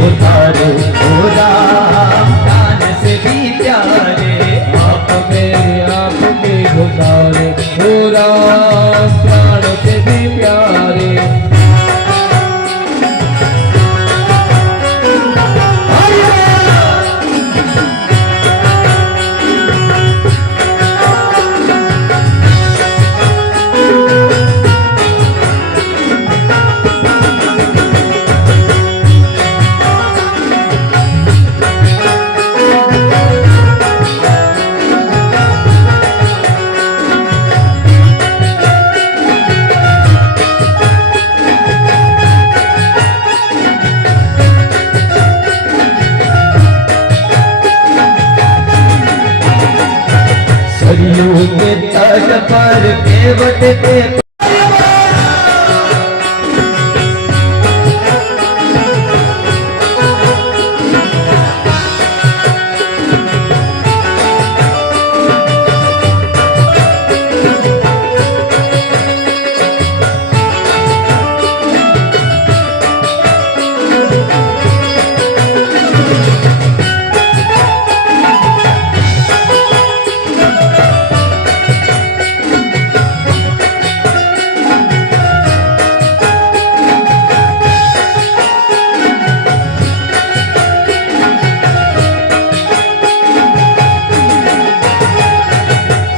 उतारे हो राम प्राण से भी प्यारे। आप के उतारे हो राम प्राण से भी प्यारे। सरयू के तट पर केवट के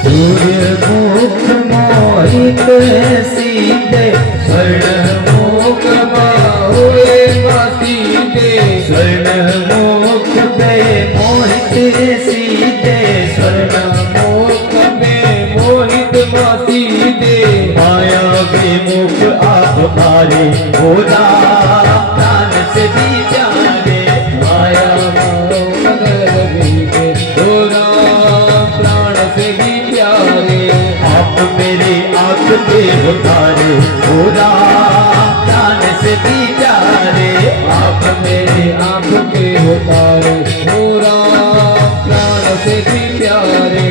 सूर्य मुख मोहित सीते स्वर्ण मुख हुए सीते स्वर्ण मुख पे मोहित सीते स्वर्ण मुख में मोहित सीते। माया विमुख आप मारे हो राम प्राण से भी प्यारे। माया हो राम प्राण से भी प्यारे। आप मेरे आँख के उतारे हो राम प्राण से भी प्यारे। आप मेरे आँख के उतारे हो राम प्राण से भी प्यारे।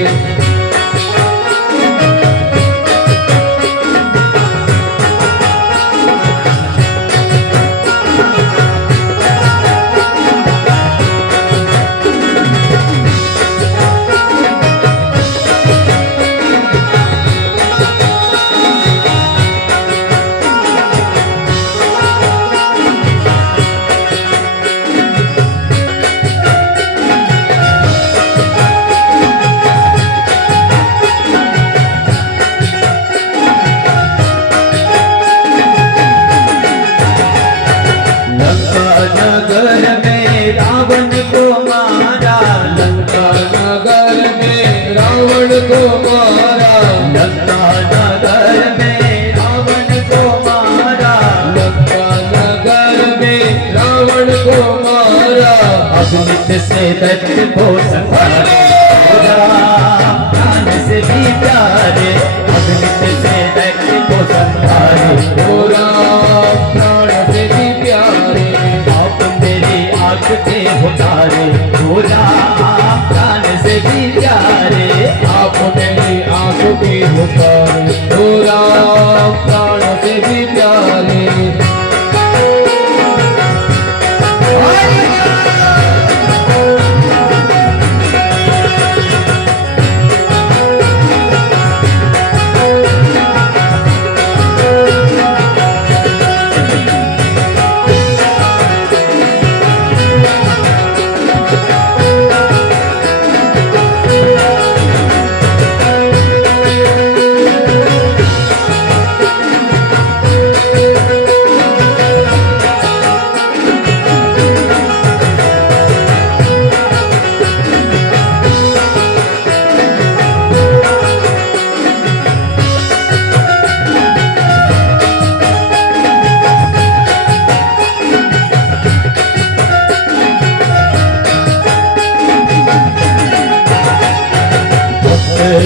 नगर में रावण को मारा। लंका नगर में रावण को मारा। लंका नगर में रावण को मारा। लंका नगर में रावण को मारा। अग्नित से दैत्य को संहारे हो राम प्राण से भी प्यारे। अग्नित से दैत्य को संहारे हो राम प्राण से भी प्यारे। आप मेरे आँख के उतारे हो राम प्राण से भी प्यारे। आप मेरी आंखों के उतारे हो राम प्राण से भी प्यारे।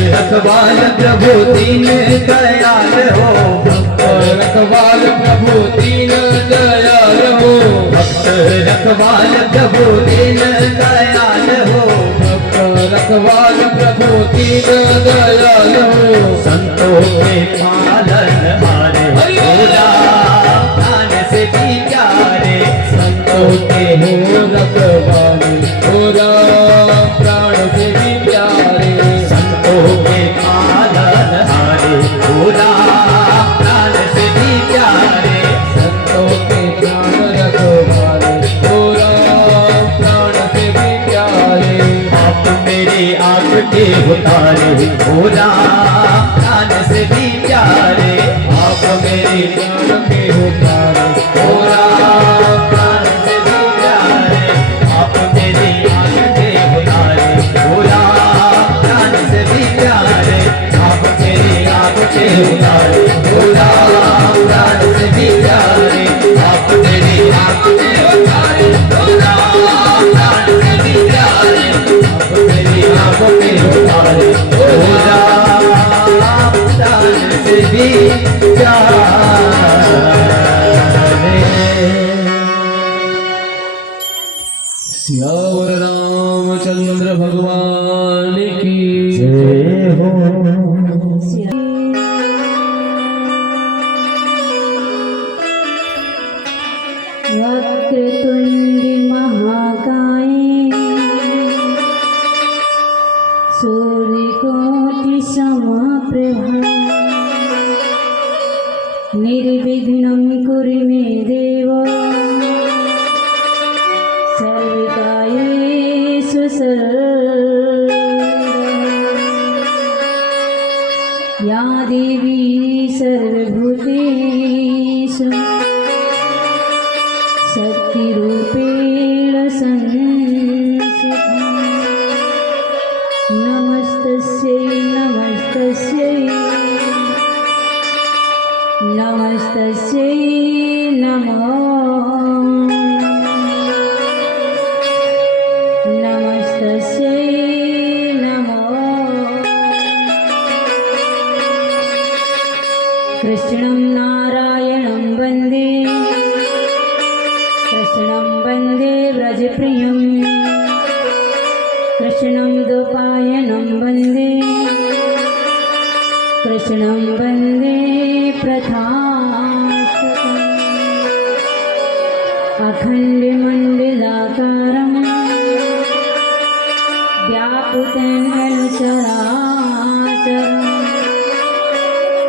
रखवाल प्रभु दीन दयाल हो। रखवाल प्रभु दीन दयाल हो। भक्त रखवाल प्रभु दीन दयाल हो। भक्त रखवाल प्रभु दीन दयाल हो। संतों के पालन हारे हो राम प्राण से भी प्यारे। संतों संतों के हो रखवाले हो राम प्राण से भी प्यारे संतों के पालनहारे हो राम प्राण से भी प्यारे संतों के प्राण रखवाले हो राम प्राण से भी प्यारे आप मेरे आपके उतारे हो राम प्राण से भी प्यारे आप मेरे प्राण के उतारे हो राम प्राण से भी प्यारे आप मेरे आपके उतारे हो राम प्राण से भी प्यारे आप मेरे आपके उतारे हो राम प्राण से भी प्यारे आप मेरे आपके उतारे हो राम प्राण से भी प्यारे आप मेरे आपके उतारे हो राम प्राण से भी प्यारे। सियावर रामचंद्र भगवान की जय हो। वक्रतुंड महाकाय सूर्यकोटि समप्रभा निर्विघ्नं कुरु मे देव सर्वकार्येषु सर्वदा या देवी सर्वभूतेषु शक्तिरूपेण संस्थिता नमस्तस्यै नमस्तस्यै नमस्तस्यै नमो नमस्तस्यै नमो कृष्णं नारायणं वन्दे कृष्णं वन्दे व्रजप्रियं कृष्णं द्वैपायनं वन्दे कृष्णं वन्दे प्रथासकम् अखण्डमण्डलाकारं व्याप्तं चराचरं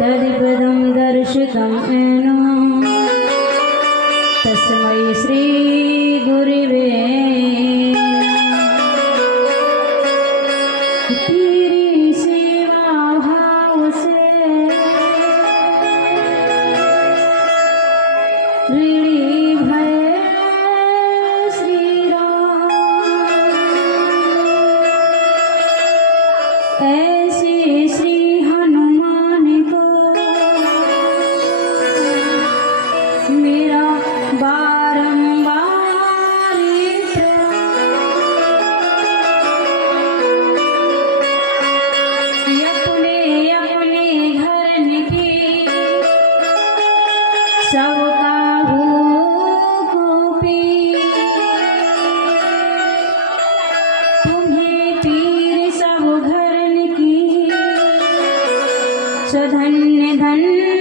तत्पदं दर्शितं येन तस्मै श्री गुरुवे तेरी सेवा भाव से ऋणी भय श्री राम ऐसे श्री हनुमान को मेरा बारंबार अपने अपने घर निकली सबका गोपी तुम्हें पीर सब घर निकली सधन्य धन्य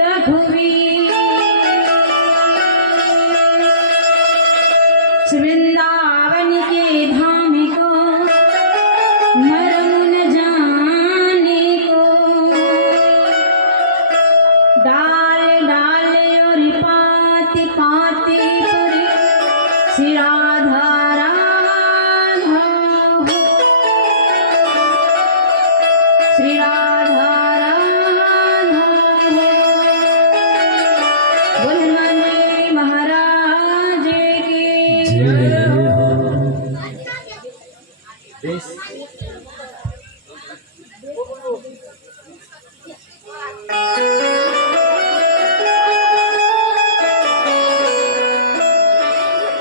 रघुवीर वृंदावन के धाम को मरम न जाने को डाल डाल और पाती पाती पुरी श्री राधा राधा हो श्री राधा राधा हो बुलमने महाराज की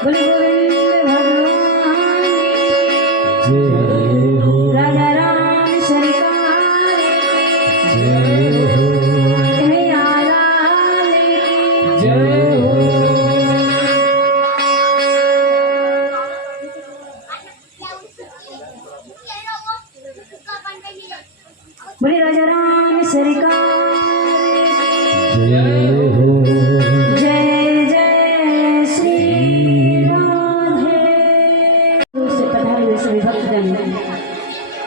बोले गोविंद भगवान जय हो राजा राम सरकार जय हो कन्हैया लाल की जय हो बोले राजा राम सरकार जय हो जय जय श्री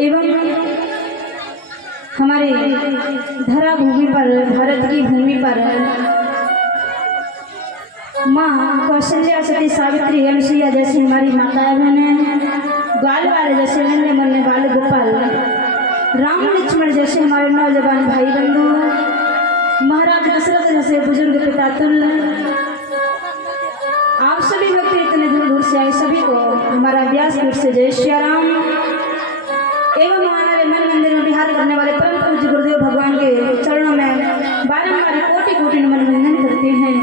एवं हमारे धरा भूमि पर, भारत की भूमि पर माँ कौशल्या, सती सावित्री, अनुसुईया जैसी हमारी माताएं बहनें, ग्वाल वाले जैसे नन्हे मुन्ने बाल गोपाल, राम लक्ष्मण जैसे हमारे नौजवान भाई बंधु, महाराज दशरथ जैसे बुजुर्ग पिता तुल्य, आप सभी भक्त इतने दूर दूर से आए सभी को हमारा व्यासपीठ से जय श्री राम। एवं हमारे मन मंदिर में विहार करने वाले परम पूज्य गुरुदेव भगवान के चरणों में बारंबार कोटि कोटि नमन वंदन करते हैं।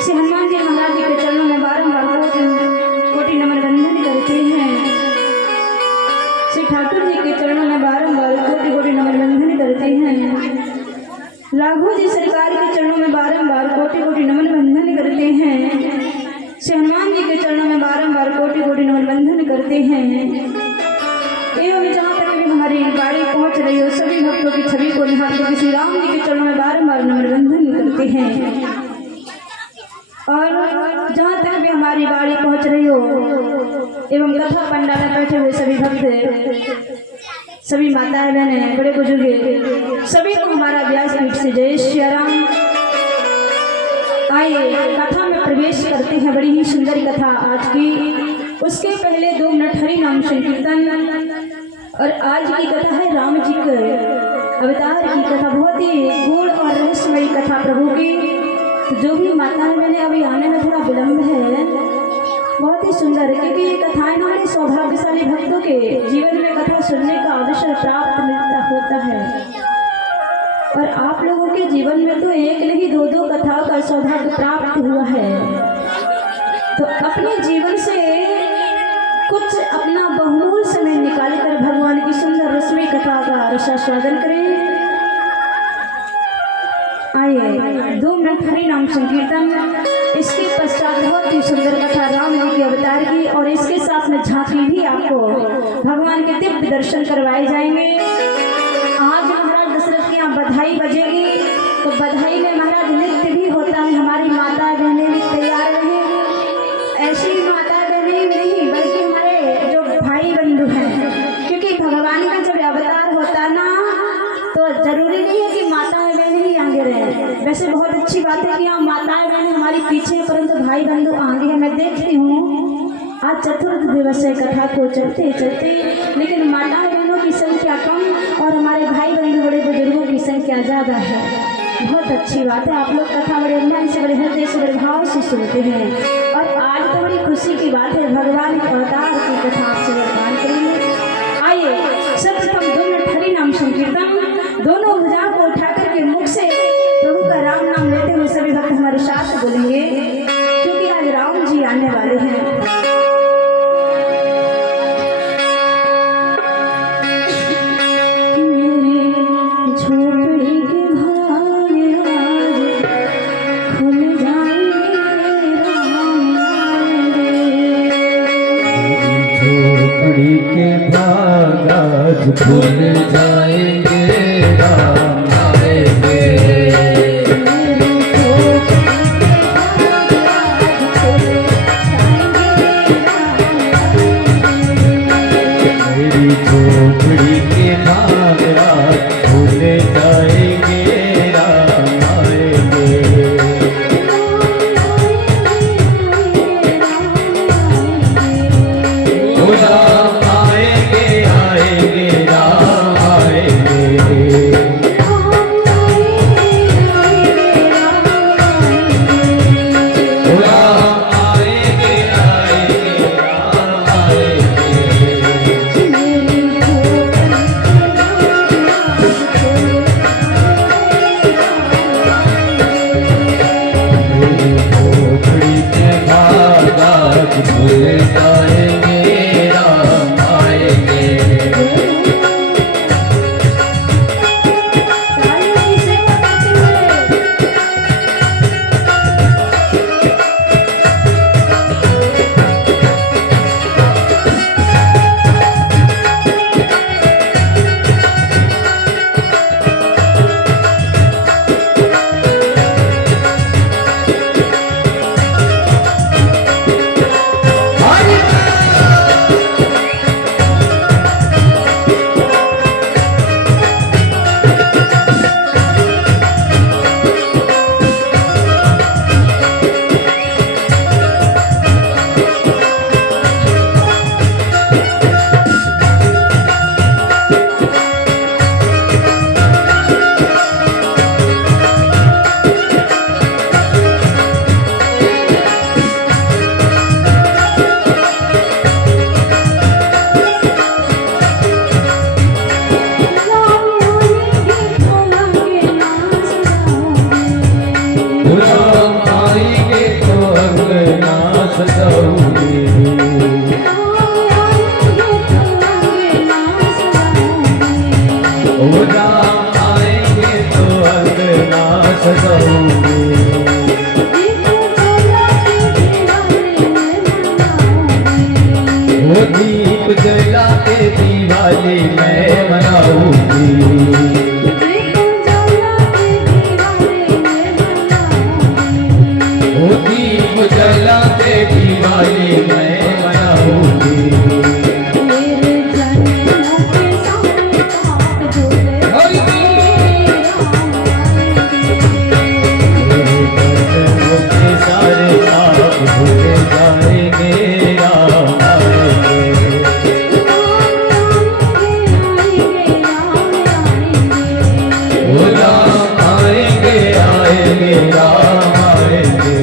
श्री हनुमान जी महाराज जी के चरणों में बारंबार कोटि कोटि नमन वंदन करते हैं। श्री ठाकुर जी के चरणों में बारंबार कोटि कोटि नमन वंदन करते हैं। राघव जी सरकार के चरणों में बारंबार कोटि कोटि नमन वंदन करते हैं। श्री हनुमान जी के चरणों में बारंबार कोटि कोटि नमन वंदन करते हैं। एवं जहाँ तक भी हमारी गाड़ी पहुँच रही हो सभी भक्तों की छवि को निहार कर श्री राम जी के चरणों में बारंबार नमन वंदन करते हैं। और जहाँ तक भी हमारी गाड़ी पहुँच रही हो एवं कथा पंडाल में बैठे हुए सभी भक्त, सभी माताएं बहनें, बड़े बुजुर्ग सभी को हमारा व्यासपीठ से जय श्री राम। आइए कथा में प्रवेश करते हैं। बड़ी ही सुंदर कथा आज की। उसके पहले 2 मिनट हरि नाम संकीर्तन। और आज की कथा है राम जी के अवतार की कथा। बहुत ही गूढ़ और रहस्यमयी कथा प्रभु की। तो जो भी माताएं बहनें अभी आने में थोड़ा विलम्ब है, बहुत ही सुंदर है, क्योंकि ये कथाएं हमारे सौभाग्यशाली भक्तों के जीवन में कथा सुनने का अवसर प्राप्त मिलता होता है। और आप लोगों के जीवन में तो एक नहीं 2-2 कथाओं का सौभाग्य प्राप्त हुआ है। तो अपने जीवन से कुछ अपना बहुमूल्य समय निकालकर भगवान की सुंदर रश्मि कथा का रसास्वादन करें। आइए 2 मिनट हरि नाम संकीर्तन। इसके पश्चात बहुत ही सुंदर कथा राम जी के अवतार की, और इसके साथ में झांकी भी आपको भगवान के दिव्य दर्शन करवाए जाएंगे। आज महाराज दशरथ के यहाँ बधाई बजेगी, तो बधाई में महाराज नृत्य भी होता है। हमारी माता बहनें भी तैयार रहें। ऐसी माता बहनें नहीं बल्कि हमारे जो भाई बंधु हैं, क्योंकि भगवान का जब अवतार होता ना तो जरूरी नहीं है कि माताएं बहनें ही आगे रहे। वैसे बहुत अच्छी बात है कि यहाँ माताएं बहनें हमारी पीछे, परंतु भाई बंधु आगे हैं। मैं देखती हूँ आज चतुर्थ दिवस है कथा को चलते चलते, लेकिन माताएं बहनों की संख्या कम और हमारे भाई बंधु बड़े बुजुर्गों की संख्या ज़्यादा है। बहुत अच्छी बात है। आप लोग कथा बड़े मन से, बड़े हृदय से, बड़े भाव से सुनते हैं। और आज तो बड़ी खुशी की बात है, भगवान के अवतार की कथा आपसे वर्णन करेंगे। आइए सर्वप्रथम 2 मिनट हरि नाम संकीर्तन। दोनों भुजाओं को उठा करके मुख से प्रभु का राम नाम लेते हुए सभी भक्त हमारे साथ बोलेंगे, क्योंकि आज राम जी आने वाले हैं। झोपड़ी के भाग आज खुल जाएंगे, राम आएंगे। झोपड़ी के भाग आज खुल जाएंगे, राम आएंगे। मेरी झोपड़ी के भाग आज खुल जाएंगे, राम आएंगे। ओ राम आएंगे, आएंगे, राम आएंगे। ओ राम आएंगे तो अंगना सजाऊंगी वो दीप जला के दिवाली मैं मनाऊंगी वो दीप जला के दिवाली मैं मनाऊंगी सारे आप भूले जाएंगे राम आएंगे ओ राम आएंगे आएंगे राम आएंगे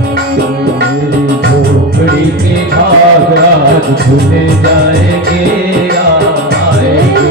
मेरी झोपड़ी के भाग रात भूले जाएंगे राम आएंगे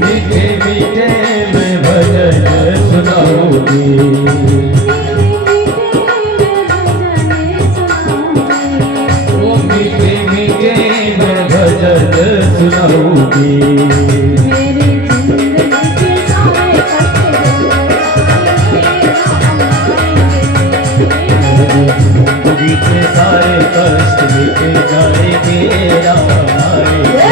मीठे मीठे मैं भजन सुनाऊंगी ओ मीठे मीठे मैं भजन सुनाऊंगी जिंदगी के सारे कष्ट मिटे जाएंगे राम आएंगे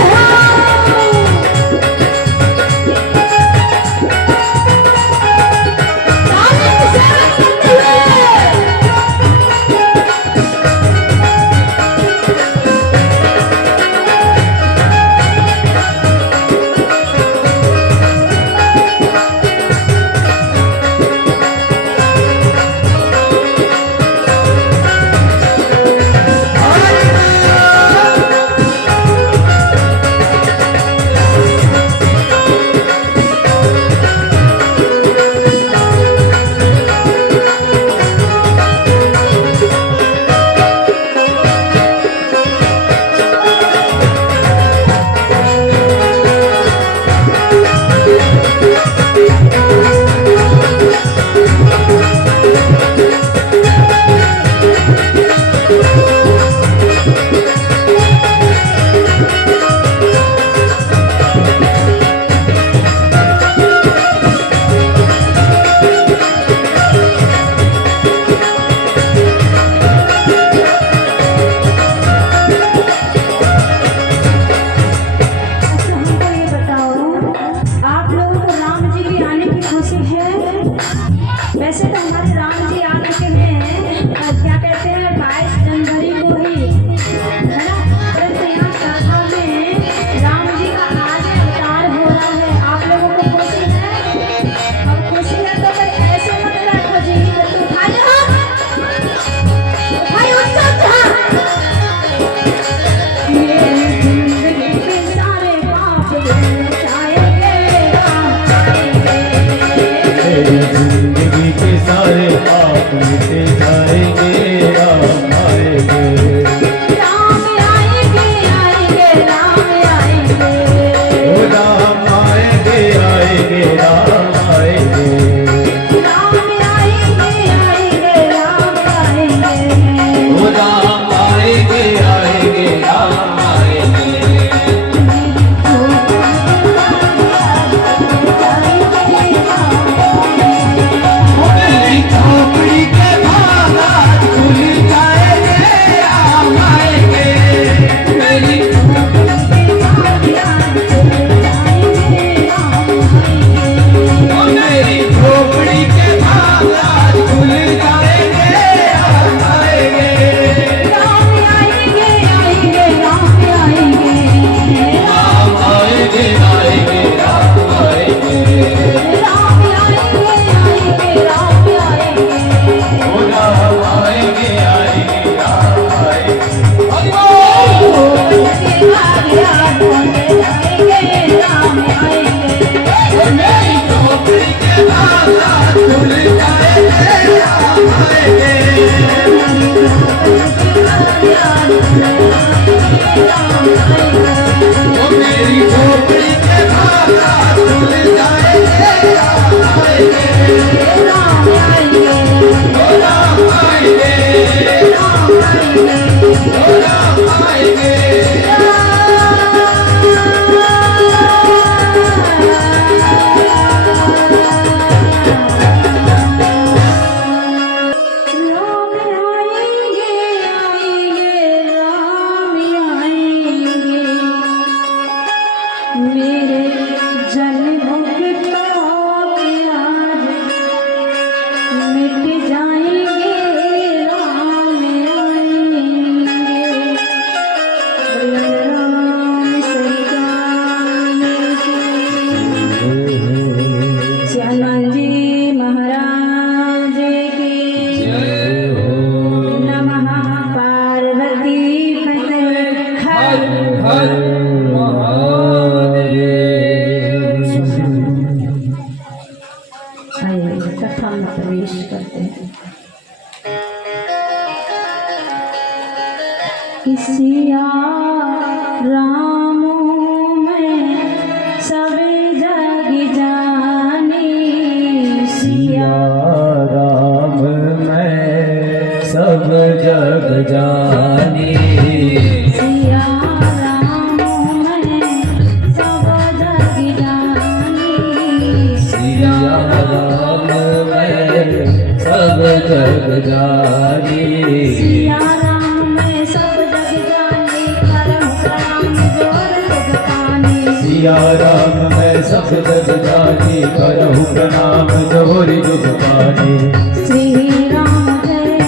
सिया राम मैं सब जग जानी करहु प्रणाम जोहरि जुग पानी श्री राम जय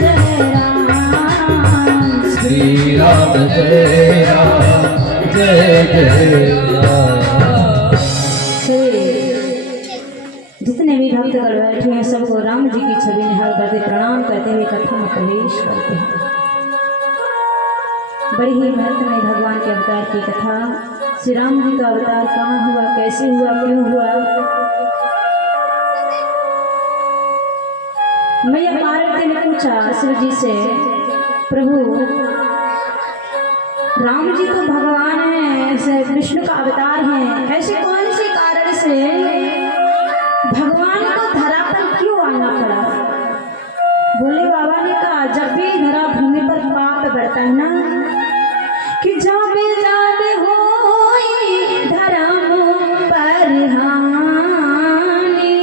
जय राम श्री राम जय राम जितने भी भक्तगण बैठे हैं सबको राम जी की छवि निहाल करते प्रणाम करते हुए कथा में प्रवेश करते हैं। बड़ी ही महत्वमय भगवान के अवतार की कथा। श्री राम जी का अवतार कहाँ हुआ, कैसे हुआ, क्यों हुआ। मैया पार्वती ने पूछा शिव जी से, प्रभु राम जी तो भगवान हैं, विष्णु का अवतार हैं, ऐसे कौन से कारण से भगवान को धरा पर क्यों आना पड़ा। भोले बाबा ने कहा, जब भी धरा भूमि पर पाप बढ़ता है ना, कि जाबे जाबे होई धर्म पर हानि,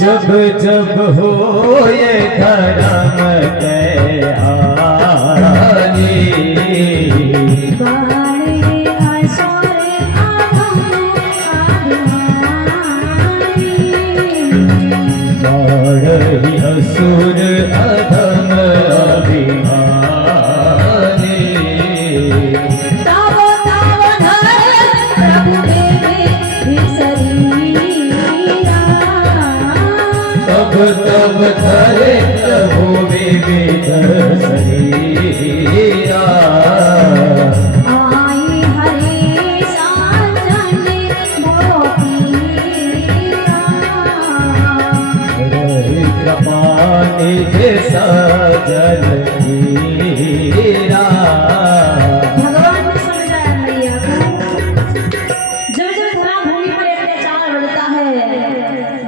जब जब हो ये धर्म के हानि बाणे असुर अधम अभिमानी, बाढ़ी असुर अधम अभिमानी तब तब धर प्रभु देवे विसरीरा, तब तब धरे प्रभु विविध शरीरा आई हरे साजन मोतीरा, हरि कृपानि सजन हीरा भगवान ने समझाया मैया को, जब जब धरा भूमि पर अत्याचार बढ़ता है,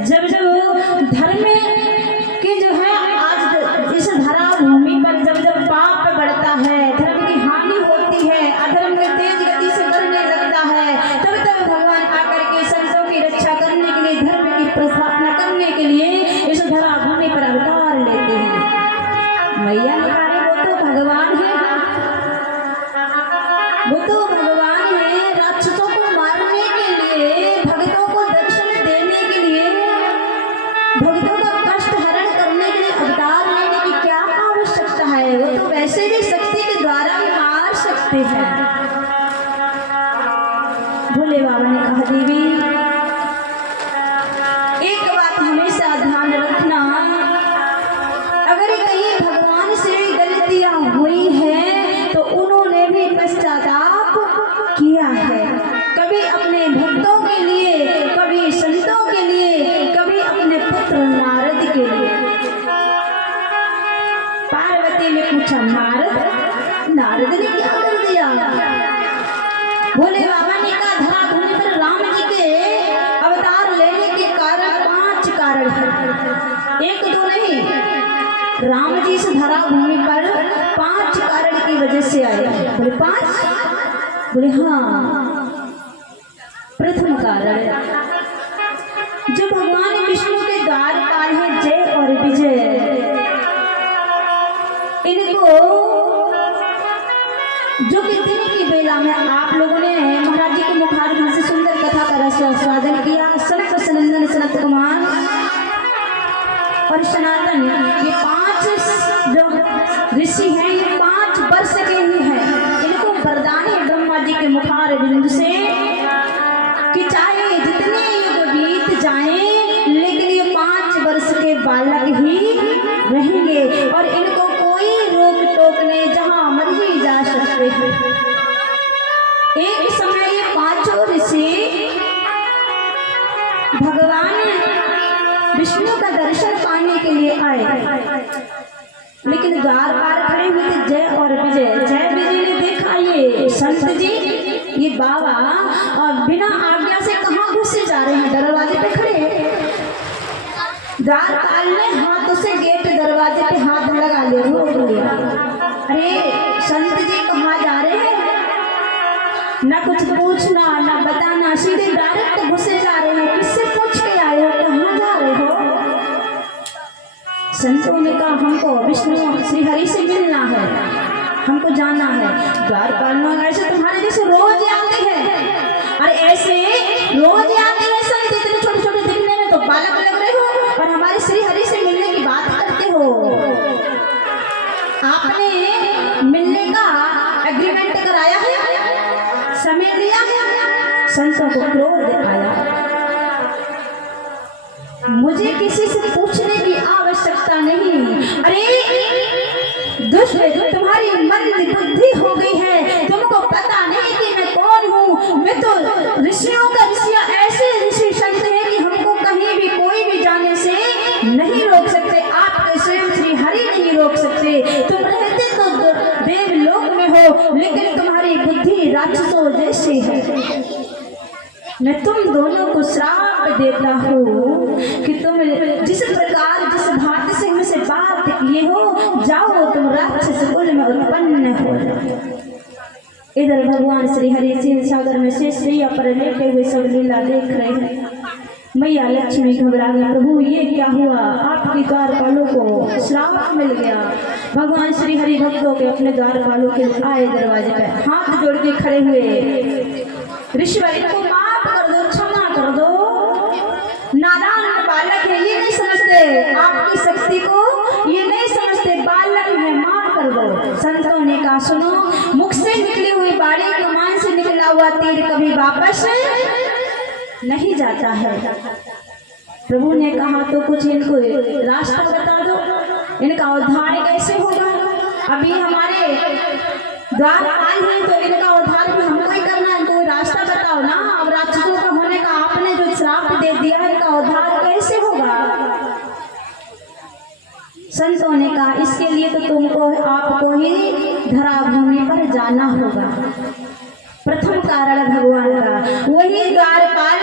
जब जब धर्म के जो है आज इस धरा भूमि पर जब जब पाप बढ़ता है, धर्म की हानि होती है, अधर्म के तेज गति से बढ़ने लगता है, तब तब भगवान आकर के संतों की रक्षा करने के लिए, धर्म की प्रस्थापना करने के लिए इस धरा भूमि पर अवतार लेते हैं। मैया ने कहा, वो तो भगवान है, वो तो भगवान है, राक्षसों को मारने के लिए, भक्तों को दर्शन देने के लिए, भक्तों का कष्ट हरण करने के लिए अवतार लेने की क्या आवश्यकता है। वो तो वैसे भी शक्ति के द्वारा भी मार सकते हैं। भोले बाबा ने कहा, देवी एक बात हमेशा ध्यान रखना, अगर कहीं भगवान से गलतियां हुई हैं तो उन्होंने भी पश्चाताप किया है, कभी अपने भक्तों के लिए, कभी संतों के लिए, कभी अपने पुत्र नारद के लिए। पार्वती ने पूछा, नारद ने क्या कर दिया। भोले बाबा ने कहा, धरा भूमि पर राम जी के अवतार लेने के कारण 5 कारण हैं, एक दो नहीं। राम जी इस धरा भूमि पर 5 कारण की वजह से आए। बोले 5? बोले हाँ। प्रथम कारण, जो भगवान विष्णु के द्वारपाल हैं जय और विजय, इनको जो कि दिन की बेला में आप लोगों ने महाराज जी के मुखारबिंद से सुंदर कथा का रसास्वादन किया। सनत सनंदन सनत कुमार और सनातन, ये 5 जो ऋषि हैं, ये 5 वर्ष के ही हैं। इनको वरदान है ब्रह्मा जी के मुखारबिंद से कि चाहे जितने युग बीत जाएं, लेकिन ये 5 वर्ष के बालक ही रहेंगे और इनको कोई रोक टोक नहीं, जहां मर्जी जा सकते हैं। एक समय ये 5 ऋषि भगवान विष्णु का दर्शन पाने के लिए आए, लेकिन द्वार पार खड़े हुए थे जय और विजय। जय विजय ने देखा, ये संत जी, ये बाबा और बिना आज्ञा से कहाँ घुसे जा रहे हैं, दरवाजे पे खड़े हैं। द्वारपाल ने हाथों से गेट दरवाजे पे हाथ लगा लिया, रोक लिया। अरे संत जी कहाँ जा रहे हैं, ना कुछ पूछना ना बताना, सीधे डायरेक्ट घुसे जा रहे हैं। किससे पूछ के आए हो, कहाँ जा रहे हो। संतों ने कहा, हमको विष्णु श्री हरि से मिलना है, हमको जाना है। द्वारपाल ने ऐसे तुम्हारे संतों को क्रोध आया। मुझे किसी से पूछने की आवश्यकता नहीं। अरे दुष्ट, तुम्हारी मंद बुद्धि हो गई है, तुमको पता नहीं कि मैं कौन हूँ। मैं तो ऋषियों का ऋषिया, ऐसे ऋषि संत हैं कि हमको कहीं भी कोई भी जाने से नहीं रोक सकते। आपके स्वयं श्री हरि नहीं रोक सकते। तुम रहते तो देवलोक में हो, लेकिन तुम्हारी बुद्धि राक्षसों जैसी है। मैं तुम दोनों को श्राप देता हूँ कि तुम जिस प्रकार जिस भांति से मुझसे बात किए हो, जाओ तुम राक्षस कुल में उत्पन्न हो। इधर भगवान श्री हरि क्षीर सागर में शेष नैया पर लेटे हुए सब लीला देख रहे हैं। मैया लक्ष्मी घबरा गई, प्रभु ये क्या हुआ? आपके द्वारपालों को श्राप मिल गया। भगवान श्री हरि भक्तों के अपने द्वारपालों के आए दरवाजे पर हाथ जोड़ के खड़े हुए, ऋषिवर को माफ कर दो, क्षमा कर दो। नादान बालक है, ये नहीं समझते आपकी शक्ति को, ये नहीं समझते बालक है, माफ कर दो। संतों ने कहा सुनो, मुख से निकली हुई बाड़ी कमान से निकला हुआ तीर कभी वापस नहीं जाता है। प्रभु ने कहा तो कुछ इनको रास्ता बता दो, इनका उद्धार कैसे होगा? अभी हमारे द्वारपाल हैं तो इनका उद्धार भी हमको ही करना है, कोई रास्ता बताओ ना। अब राक्षसों का होने का आपने जो श्राप दे दिया है, इनका उद्धार कैसे होगा? संतों ने कहा इसके लिए तो तुमको आपको ही धरा भूमि पर जाना होगा। प्रथम कारण भगवान का वही द्वारपाल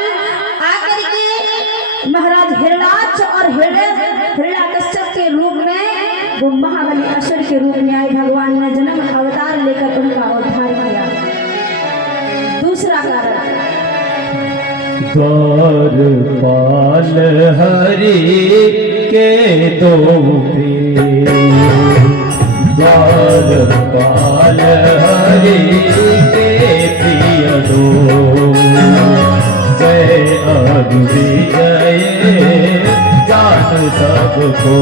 आकर के महाराज हिरणाक्ष और हिरण्याकश्यप के रूप में वो महाबली असुर के रूप में आए। भगवान ने जन्म अवतार लेकर उनका उद्धार किया। दूसरा कारण, द्वारपाल हरि के दो द्वारपाल हरि के प्रिय दो, जय अद्विजय जान सबको,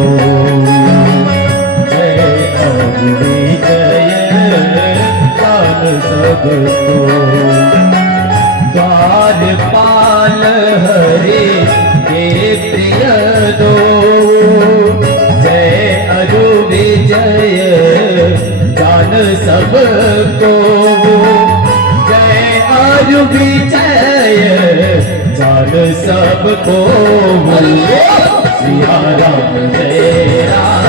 जय अद्विजय जान सबको। द्वारपाल हरि के प्रिय दो, जय अद्विजय जान सबको, जय अद्विजय जान सबको। सिया राम जय राम,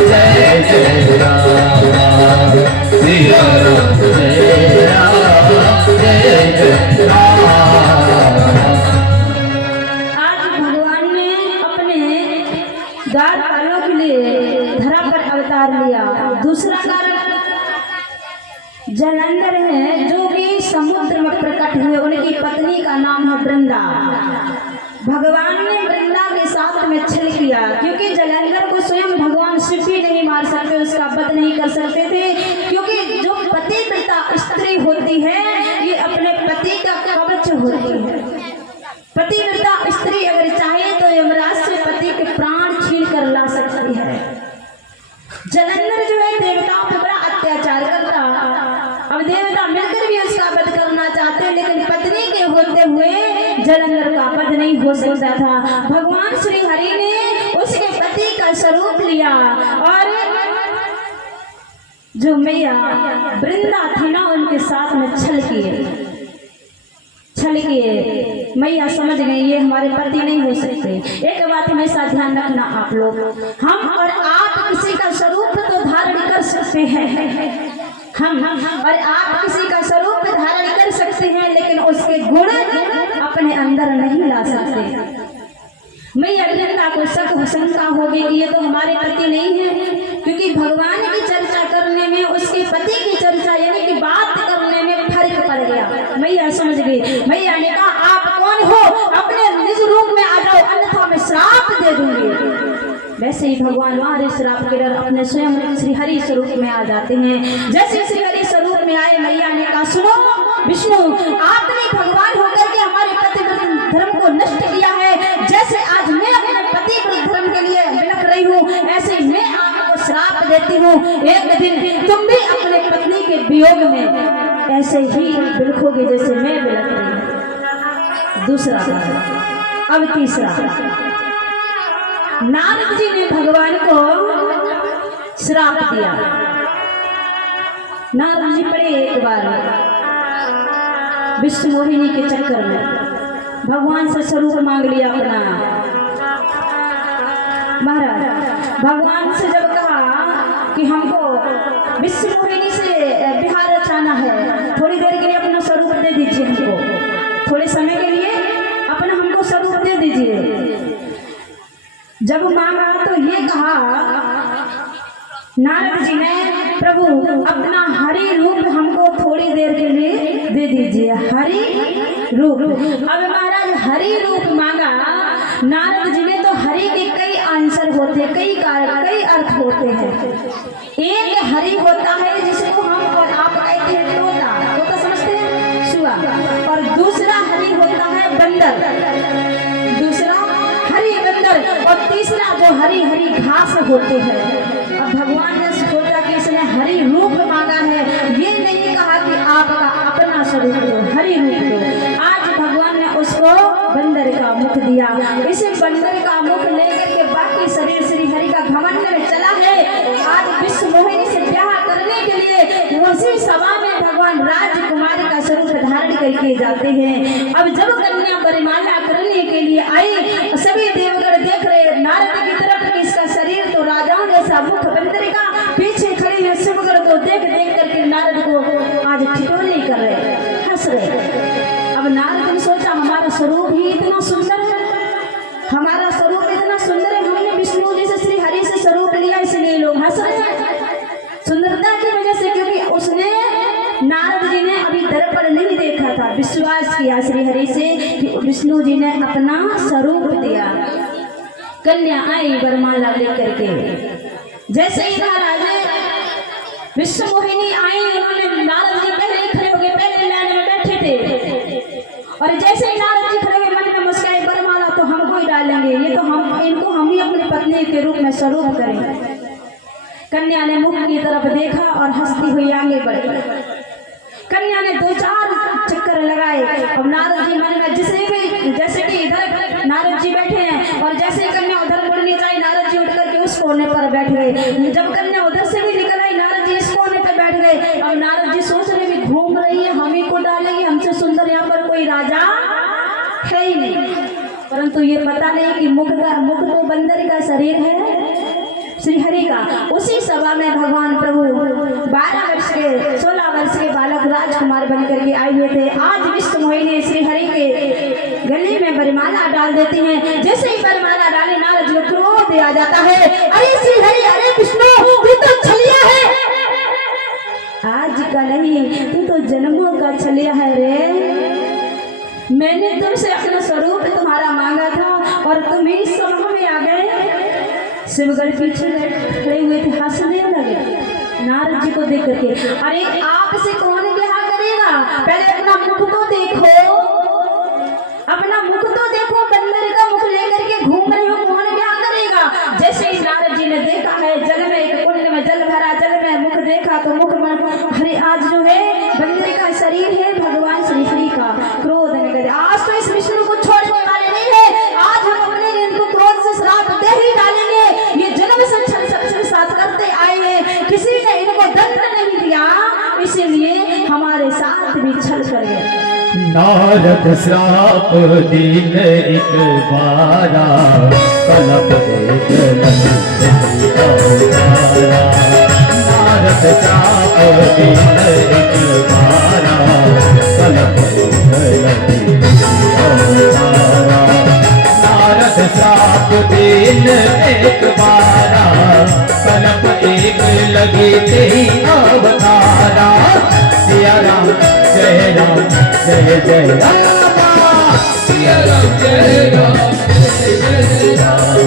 जय जय राम, सिया राम जय राम, जय जय राम। आज भगवान ने अपने द्वारपालों के लिए धरा पर अवतार लिया। दूसरा कारण, जलंधर है जो कि समुद्र में प्रकट हुए, उनकी पत्नी का नाम है वृंदा। भगवान ने वृंदा के साथ में छल किया, क्योंकि जलंधर को स्वयं भगवान शिव भी नहीं मार सकते, उसका वध नहीं कर सकते थे। क्योंकि जो पतिव्रता स्त्री होती है, ये अपने पति का कवच होती है। पतिव्रता स्त्री अगर चाहे तो यमराज से पति के प्राण छीन कर ला सकती है। जलंधर जो है देवताओं पर बड़ा अत्याचार करता। अब देवता मिलकर भी उसका वध करना चाहते, लेकिन पत्नी के होते हुए जलंधर का वध नहीं हो सकता था। भगवान श्री हरि ने उसके पति का स्वरूप लिया और जो मैया वृंदा थी ना, उनके साथ में छल किए। मैया समझ गई ये हमारे पति नहीं हो सकते। एक बात हमेशा ध्यान रखना आप लोग, हम और आप किसी का स्वरूप तो धारण कर सकते हैं, हम और आप किसी का स्वरूप धारण कर सकते हैं, लेकिन उसके गुण अपने अंदर नहीं ला सकते। मैया वृंदा को शंका होगी कि ये तो हमारे पति नहीं है, क्योंकि भगवान की चर्चा करने में उसके पति की चर्चा यानी कि बात करने में फर्क पड़ गया। मैया समझ गई। मैया ने कहा आप कौन हो, अपने निज रूप में आ जाओ, अन्यथा मैं श्राप दे दूंगी। वैसे ही भगवान वहां श्राप के डर अपने स्वयं श्री हरि स्वरूप में आ जाते हैं। जैसे श्री हरि स्वरूप में आए, मैया ने कहा सुनो विष्णु, आपने भगवान होकर के हमारे पतिव्रत धर्म को नष्ट किया है। जैसे आज मैं अपने पतिव्रत धर्म के लिए बिलख रही हूँ, ऐसे मैं आपको श्राप देती हूँ, एक दिन तुम भी अपने पत्नी के वियोग में ऐसे ही बिलखोगे जैसे मैं बिलख रही हूँ। दूसरा अब तीसरा। नारद जी ने भगवान को श्राप दिया। नारद जी पड़े एक बार विष्णु मोहिनी के चक्कर में, भगवान से स्वरूप मांग लिया अपना। महाराज भगवान से जब कहा कि हमको विष्णु मोहिनी से बिहार रचाना है, थोड़ी देर के लिए अपना स्वरूप दे दीजिए, हमको थोड़े समय के लिए अपना हमको स्वरूप दे दीजिए। जब मांगा तो ये कहा नारद जी ने, प्रभु अपना हरि रूप हमको थोड़ी देर के लिए दे दीजिए, हरि रूप। अब महाराज हरि रूप मांगा नारद जी ने, तो हरि के कई आंसर होते, कई अर्थ होते हैं। एक हरि होता है जिसको हम और आप कहते हैं तोता, तोता समझते हैं, सुआ। और दूसरा हरि होता है बंदर, दूसरा हरी बंदर, और तीसरा जो हरी हरी घास होते हैं। अब भगवान ने सोचा कि इसने हरी रूप मांगा है, ये नहीं कहा कि आपका अपना स्वरूप दो, हरी रूप दो। आज भगवान ने उसको बंदर का मुख दिया। इसे बंदर का मुख लेकर के बाकी शरीर श्री हरि का घमंड में चला है। आज विष्णु मोहिनी से ब्याह करने के लिए उसी सभा में भगवान राजकुमारी का स्वरूप धारण करके जाते हैं। अब जब कन्या वरमाला करने के लिए आई, सभी देवगण देख रहे नारद की तरफ कि इसका शरीर तो राजाओं जैसा, मुख बंदर का, पीछे खड़ी है शिवगण को देख देख करके नारद को आज ठिठोली कर रहे, हंस रहे। अब नारद ने सोचा हमारा स्वरूप ही इतना सुंदर है, हमारा स्वरूप इतना सुंदर है, हमने विष्णु जी से श्री हरि से स्वरूप लिया, इसलिए लोग हंस रहे हैं सुंदरता की वजह से, क्योंकि उसने नारद जी ने अभी दर्पण नहीं देखा था, विश्वास किया श्री हरि से कि विष्णु जी ने अपना स्वरूप दिया। कन्या आई वरमाला लेकर के, जैसे ही महाराज विष्णु मोहिनी आई, उन्होंने नारद जी पहले खड़े हो गए, पहले लाइन में बैठे थे, और जैसे ही नारद जी खड़े हुए मन में मुस्काए, वरमाला तो हमको ही डालेंगे, ये तो इनको हम ही अपनी पत्नी के रूप में स्वरूप करेंगे। कन्या ने मुख की तरफ देखा और हंसती हुई आगे बढ़ी। कन्या ने 2-4 चक्कर लगाए। अब नारद जी मन में जैसे कि इधर नारद जी बैठे हैं, और जैसे कन्या उधर मुड़ने जाए, नारद जी उठ करके उस कोने पर बैठ गए। जब कन्या उधर से भी निकल आई, नारद जी इस कोने पर बैठ गए। अब नारद जी सोच रहे भी घूम रही है, हम ही को डालेंगे, हमसे सुंदर यहाँ पर कोई राजा है ही नहीं। परंतु ये पता नहीं कि मुख तो बंदर का शरीर है श्री हरि का। उसी सभा में भगवान प्रभु 12 वर्ष के 16 वर्ष के बालक राजकुमार बन करके आए हुए थे। आज विष्णु मोहिनी श्री हरि के गले में वरमाला डाल देती हैं। जैसे ही वरमाला डाले, नारद जी को क्रोध आ जाता है, अरे श्री हरि, अरे विष्णु, तू तो छलिया है, आज का नहीं, तू तो जन्मों का छलिया है रे। मैंने तुमसे अपना स्वरूप तुम्हारा मांगा था और तुम इस सभा में आ गए। शिवगढ़ पीछे खड़े हुए थे, हंसने लगे नारद जी को देख करके। अरे आपसे कौन ब्याह करेगा, पहले अपना मुख तो देखो, अपना मुख तो देखो, बंदर का मुख लेकर के घूम रहे हो, कौन ब्याह करेगा। जैसे ही नारद जी ने देखा है, जल में एक कुंड में जल भरा, जल में मुख देखा तो मुख में, अरे आज जो है बंदर का शरीर है भगवान श्री हरि का। क्रोध में करे, आज तो इस विष्णु को छोड़ने वाले नहीं है, आज हम अपने इनको क्रोध से श्राप दे ही डालेंगे। ये जन्म से छल सबसे साथ करते आए हैं, किसी ने इनको दंड नहीं दिया, इसीलिए हमारे साथ भी छल कर गए। नारद श्राप दीन एक बारा, कलप देख नारद श्राप दीन एक बारा, कलप नारद श्राप दीन एक बारा, कलप एक लगी तेरी अवतारा। सिया राम जय राम जय जय राम, सिया राम जय राम जय राम,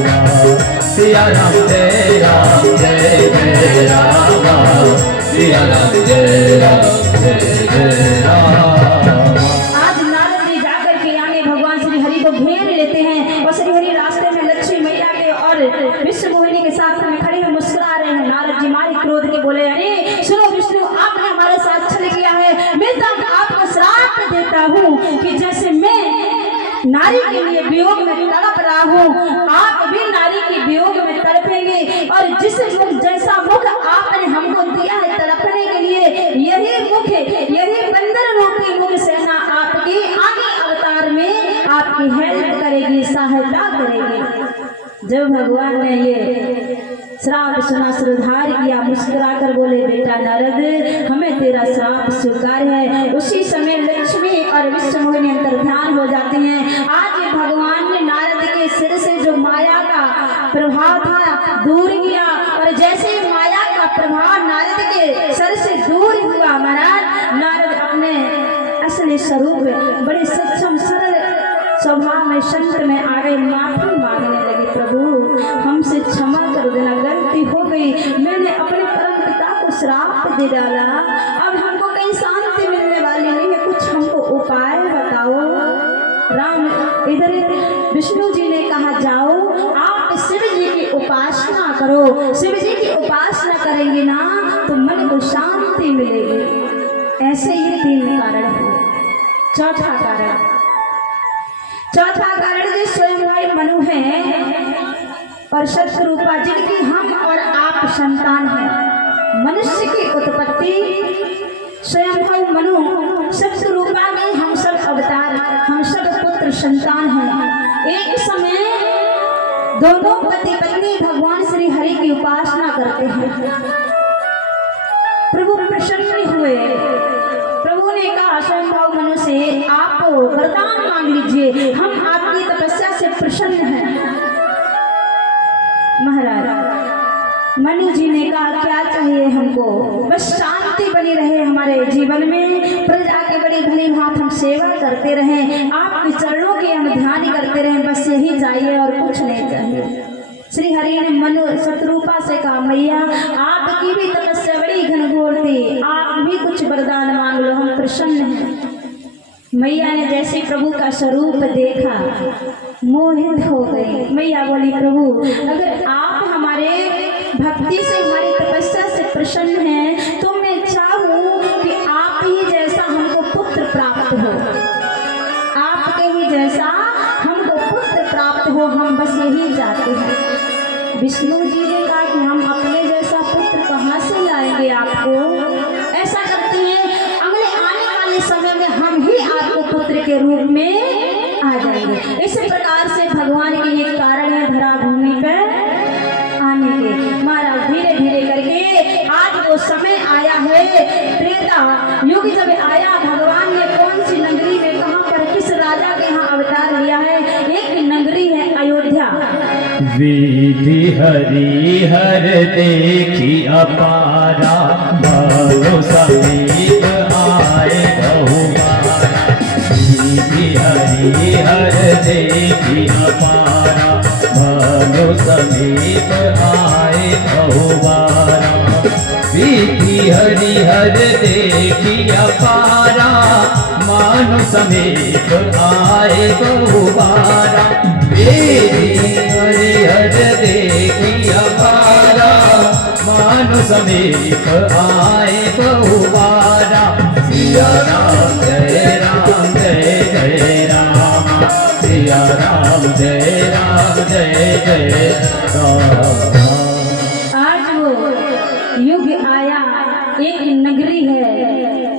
सिया राम जय राम जय जय राम, सिया राम जय राम जय जय राम। आज नारद जी जाकर के आगे भगवान श्री हरि को घेर लेते हैं, और श्री हरि रास्ते में लक्ष्मी मैया के और विष्णु मोहिनी के साथ में खड़े हुए मुस्कुरा रहे हैं। नारद जी मारे क्रोध के बोले, अरे सुनो विष्णु, आपने हमारे साथ छल किया है, मैं तो आपको श्राप देता हूँ कि जैसे मैं नारी के लिए वियोग में तड़प रहा हूँ, आप भी नारी के वियोग में तड़पेंगे। और जिस मुख जैसा मुख आपने हमको दिया है तड़पने के लिए, यही मुख, यही बंदर रूपी मुख सेना आपकी आगे अवतार में आपकी हेल्प करेगी, सहायता करेगी। जब भगवान ने ये श्राप सुना, श्रद्धार किया, मुस्कुरा कर बोले, बेटा नारद, हमें तेरा श्राप स्वीकार है। उसी समय लक्ष्मी और विष्णुमोहिनी अंतर्ध्यान हो जाते हैं। आज भगवान ने नारद के सिर से जो माया का प्रभाव था दूर किया, और जैसे ही माया का प्रभाव नारद के सर से दूर हुआ, महाराज नारद अपने असली स्वरूप बड़े सक्षम सरल स्वभाव में संत में आ गए, माफी मांगने लगे, प्रभु हमसे क्षमा कर देना, गलती हो गई, मैंने अपने परम पिता को श्राप दे डाला, अब हमको कहीं शांति मिलने वाली नहीं है, कुछ हमको उपाय बताओ। राम इधर विष्णु जी ने कहा, जाओ आप शिव जी की उपासना करो, शिव जी की उपासना करेंगे ना तो मन को शांति मिलेगी। ऐसे ही 3 कारण हुए। चौथा कारण जो स्वयं भाई मनु है और शत्रुपा, जिनकी हम और आप संतान हैं। मनुष्य की उत्पत्ति स्वयं भाई मनु, शत्रुपा में हम सब अवतार, हम सब पुत्र संतान हैं। एक समय दोनों पति पत्नी भगवान श्री हरि की उपासना करते हैं। प्रभु प्रसन्न हुए, प्रभु ने कहा स्वयं मनु से, आप वरदान मांग लीजिए, हम आपकी तपस्या से प्रसन्न हैं। महाराज मनु जी ने कहा, क्या चाहिए हमको, बस शांति बनी रहे हमारे जीवन में, प्रजा की बड़ी भली भांति हम सेवा करते रहें, आपके चरणों के हम ध्यान करते रहें, बस यही चाहिए और कुछ नहीं चाहिए। श्री हरि ने मनु शत्रुपा से कहा, मैया आपकी भी तपस्या बड़ी घनघोर थी, आप भी कुछ वरदान मांग लो, हम प्रसन्न हैं। मैया ने जैसे प्रभु का स्वरूप देखा मोहित हो गई। मैया बोली, प्रभु अगर आप हमारे भक्ति से, हमारी तपस्या से प्रसन्न हैं तो मैं चाहूँ कि आप ही जैसा हमको पुत्र प्राप्त हो, आपके ही जैसा हमको पुत्र प्राप्त हो, हम बस यही चाहते हैं। विष्णु जी ने कहा कि हम अपने जैसा पुत्र कहाँ से लाएंगे आपको, ऐसा करते हैं अगले आने वाले समय में हम ही आपको पुत्र के रूप में आ जाएंगे। इस प्रकार से भगवान के ये कारण है धरा भूमि पर आने के। महाराज धीरे धीरे करके आज वो समय आया है, त्रेता युग जब आया, भगवान ने कौन सी नगरी में, कहाँ पर, किस राजा के यहाँ अवतार लिया है, एक नगरी है अयोध्या। विधि हरिहर देखी अपारा, मनु समीप आए बहुबारा। विधि हरिहर देखी अपारा, मनु समीप आए बहुबारा। विधि हरिहर देखी अपारा, मनु समीप आए बहुबारा। विधि हरिहर देखी अपारा, मनु समीप आए बहुबारा। सिया राम जय राम जय जय राम, सिया राम जय जय राम। आज वो युग आया, एक नगरी है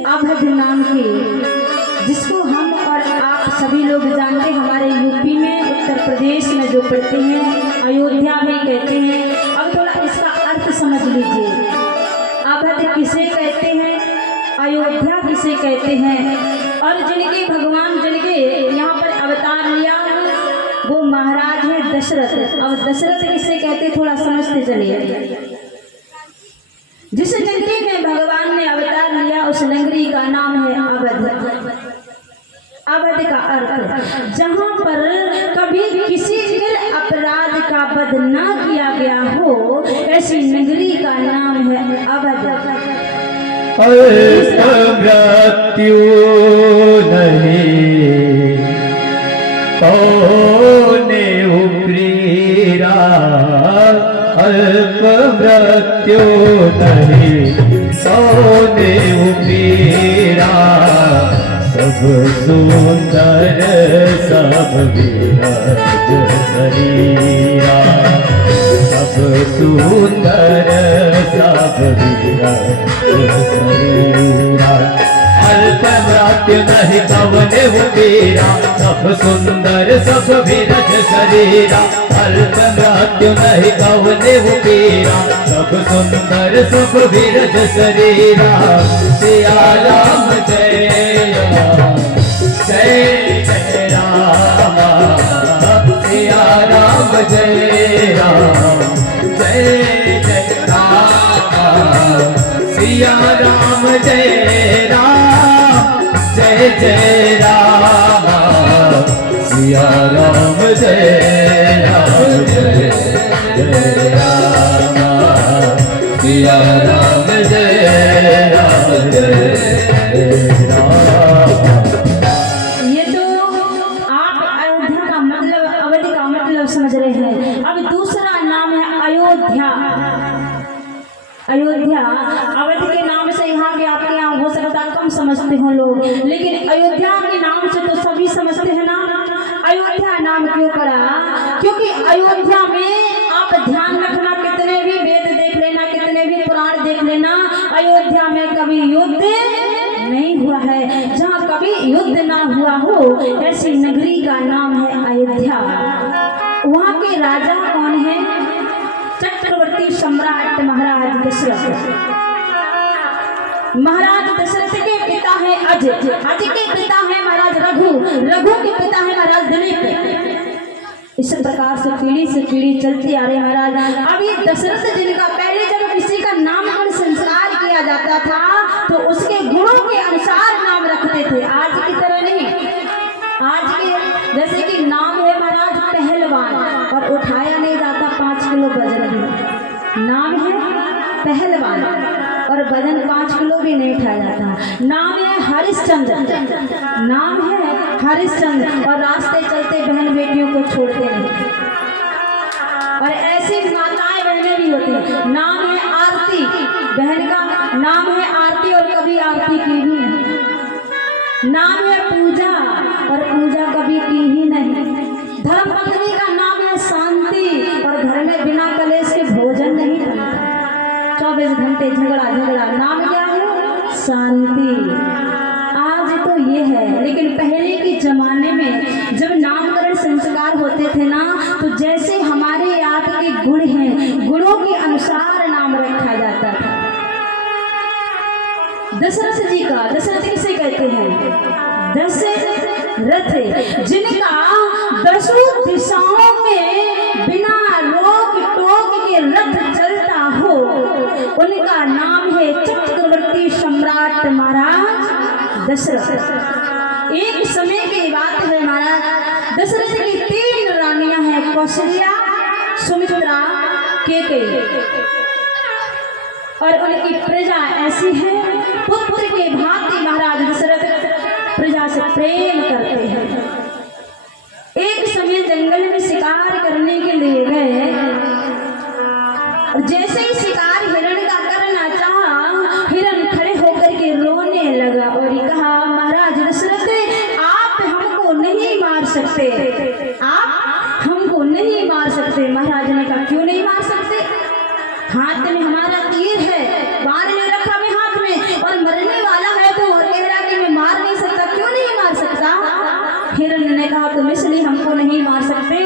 अवध नाम की, जिसको हम और आप सभी लोग जानते हैं। हमारे यूपी में, उत्तर प्रदेश में जो पढ़ते हैं, अयोध्या भी कहते हैं। अब थोड़ा इसका अर्थ समझ लीजिए, अवध किसे कहते हैं, अयोध्या किसे कहते हैं, और जिनके भगवान जिनके यहाँ पर अवतार लिया वो महाराज है दशरथ। अब दशरथ किसे कहते, थोड़ा समझते चलिए। जिस नगरी में भगवान ने अवतार लिया उस नगरी का नाम है अवध। अवध का अर्थ जहाँ पर कभी किसी भी अपराध का वध न किया गया हो, ऐसी नगरी का नाम है अवध। मृत्यु नहीं तोने उपरीरा, अल्प मृत्यु नहीं तोने उपरीरा। सब सुंदर सब विरज शरीरा, सब सुंदर सब विरज शरीरा। अल्प मृत्यु नहीं कवने हुबीरा, सब सुंदर सब विरज शरीरा। अल्प मृत्यु नहीं कवने हुबीरा, सब सुंदर सब विरज शरीरा। सिया राम जय राम जय जय राम, सिया राम जय राम जय जय राम, सिया राम जय राम जय जय राम, सिया राम जय राम जय जय राम, सिया राम जय राम जय राम। ये तो आप अयोध्या का मतलब, अवधि का मतलब समझ रहे हैं। अब दूसरा नाम है अयोध्या। अयोध्या अवधि के नाम से यहाँ के आपके यहाँ हो सकता है कम समझते हो लोग, लेकिन अयोध्या के नाम से तो सभी समझते हैं ना। अयोध्या नाम क्यों पड़ा? क्योंकि अयोध्या में आप ध्यान रखना, कितने भी वेद देख लेना, कितने भी पुराण देख लेना, अयोध्या में कभी युद्ध नहीं हुआ है। जहाँ कभी युद्ध ना हुआ हो ऐसी नगरी का नाम है अयोध्या। वहाँ के राजा कौन है? चक्रवर्ती सम्राट महाराज दशरथ। महाराज दशरथ के पिता है अज, अज के पिता है महाराज रघु, रघु के पिता है महाराज दिलीप। इस प्रकार से पीढ़ी चलती आ रही महाराज। अब ये दशरथ जिनका पहले जब किसी का नामकरण संस्कार किया जाता था तो उसके गुणों के अनुसार नाम रखते थे, आज की तरह नहीं। आज के जैसे कि नाम है महाराज पहलवान और उठाया नहीं जाता 5 किलो वजन भी। नाम है पहलवान और वजन 5 किलो भी नहीं उठाया जाता। नाम है हरिश्चंद्र, नाम है हरिश्चंद्र और रास्ते चलते बहन बेटियों को छोड़ते नहीं। और ऐसी माताएं बहनें भी होती हैं। नाम है आरती, बहन का नाम है आरती और कभी आरती की भी नहीं। नाम है पूजा और पूजा कभी की ही नहीं। धर्मपत्नी का नाम है शांति और घर में बिना कलेश के भोजन नहीं बनता। 24 घंटे झगड़ा झगड़ा, नाम क्या है? शांति। आज तो ये है, लेकिन पहले के जमाने में जब नामकरण संस्कार होते थे ना, तो जैसे हमारे आपके गुण हैं, गुणों के अनुसार नाम रखा जाता था। दशरथ जी का, दशरथ किसे कहते हैं? दशरथ, जिनका 10 दिशाओं में बिना रोक टोक के रथ चलता हो, उनका नाम है चक्रवर्ती सम्राट महाराज दशरथ। एक समय की बात है महाराज, दशरथ की 3 रानियां हैं, कौशल्या, सुमित्रा, केकई। और उनकी प्रजा ऐसी है, पुत्र के भांति महाराज दशरथ प्रजा से प्रेम करते हैं। एक समय जंगल में शिकार करने के लिए गए और जैसे ही शिकार हिरण का करना चाहा, हिरण खड़े होकर के रोने लगा और कहा, महाराज दशरथ आप हमको नहीं मार सकते, आप हमको नहीं मार सकते। महाराज ने कहा, क्यों नहीं मार सकते? हाथ में हमारा तीर है, बाण में रखा मैं हाथ में, और मरने वाला है तो कह रहा कि मैं मार नहीं सकता, क्यों नहीं मार सकता? हिरण ने कहा, तुम इसलिए हमको नहीं मार सकते,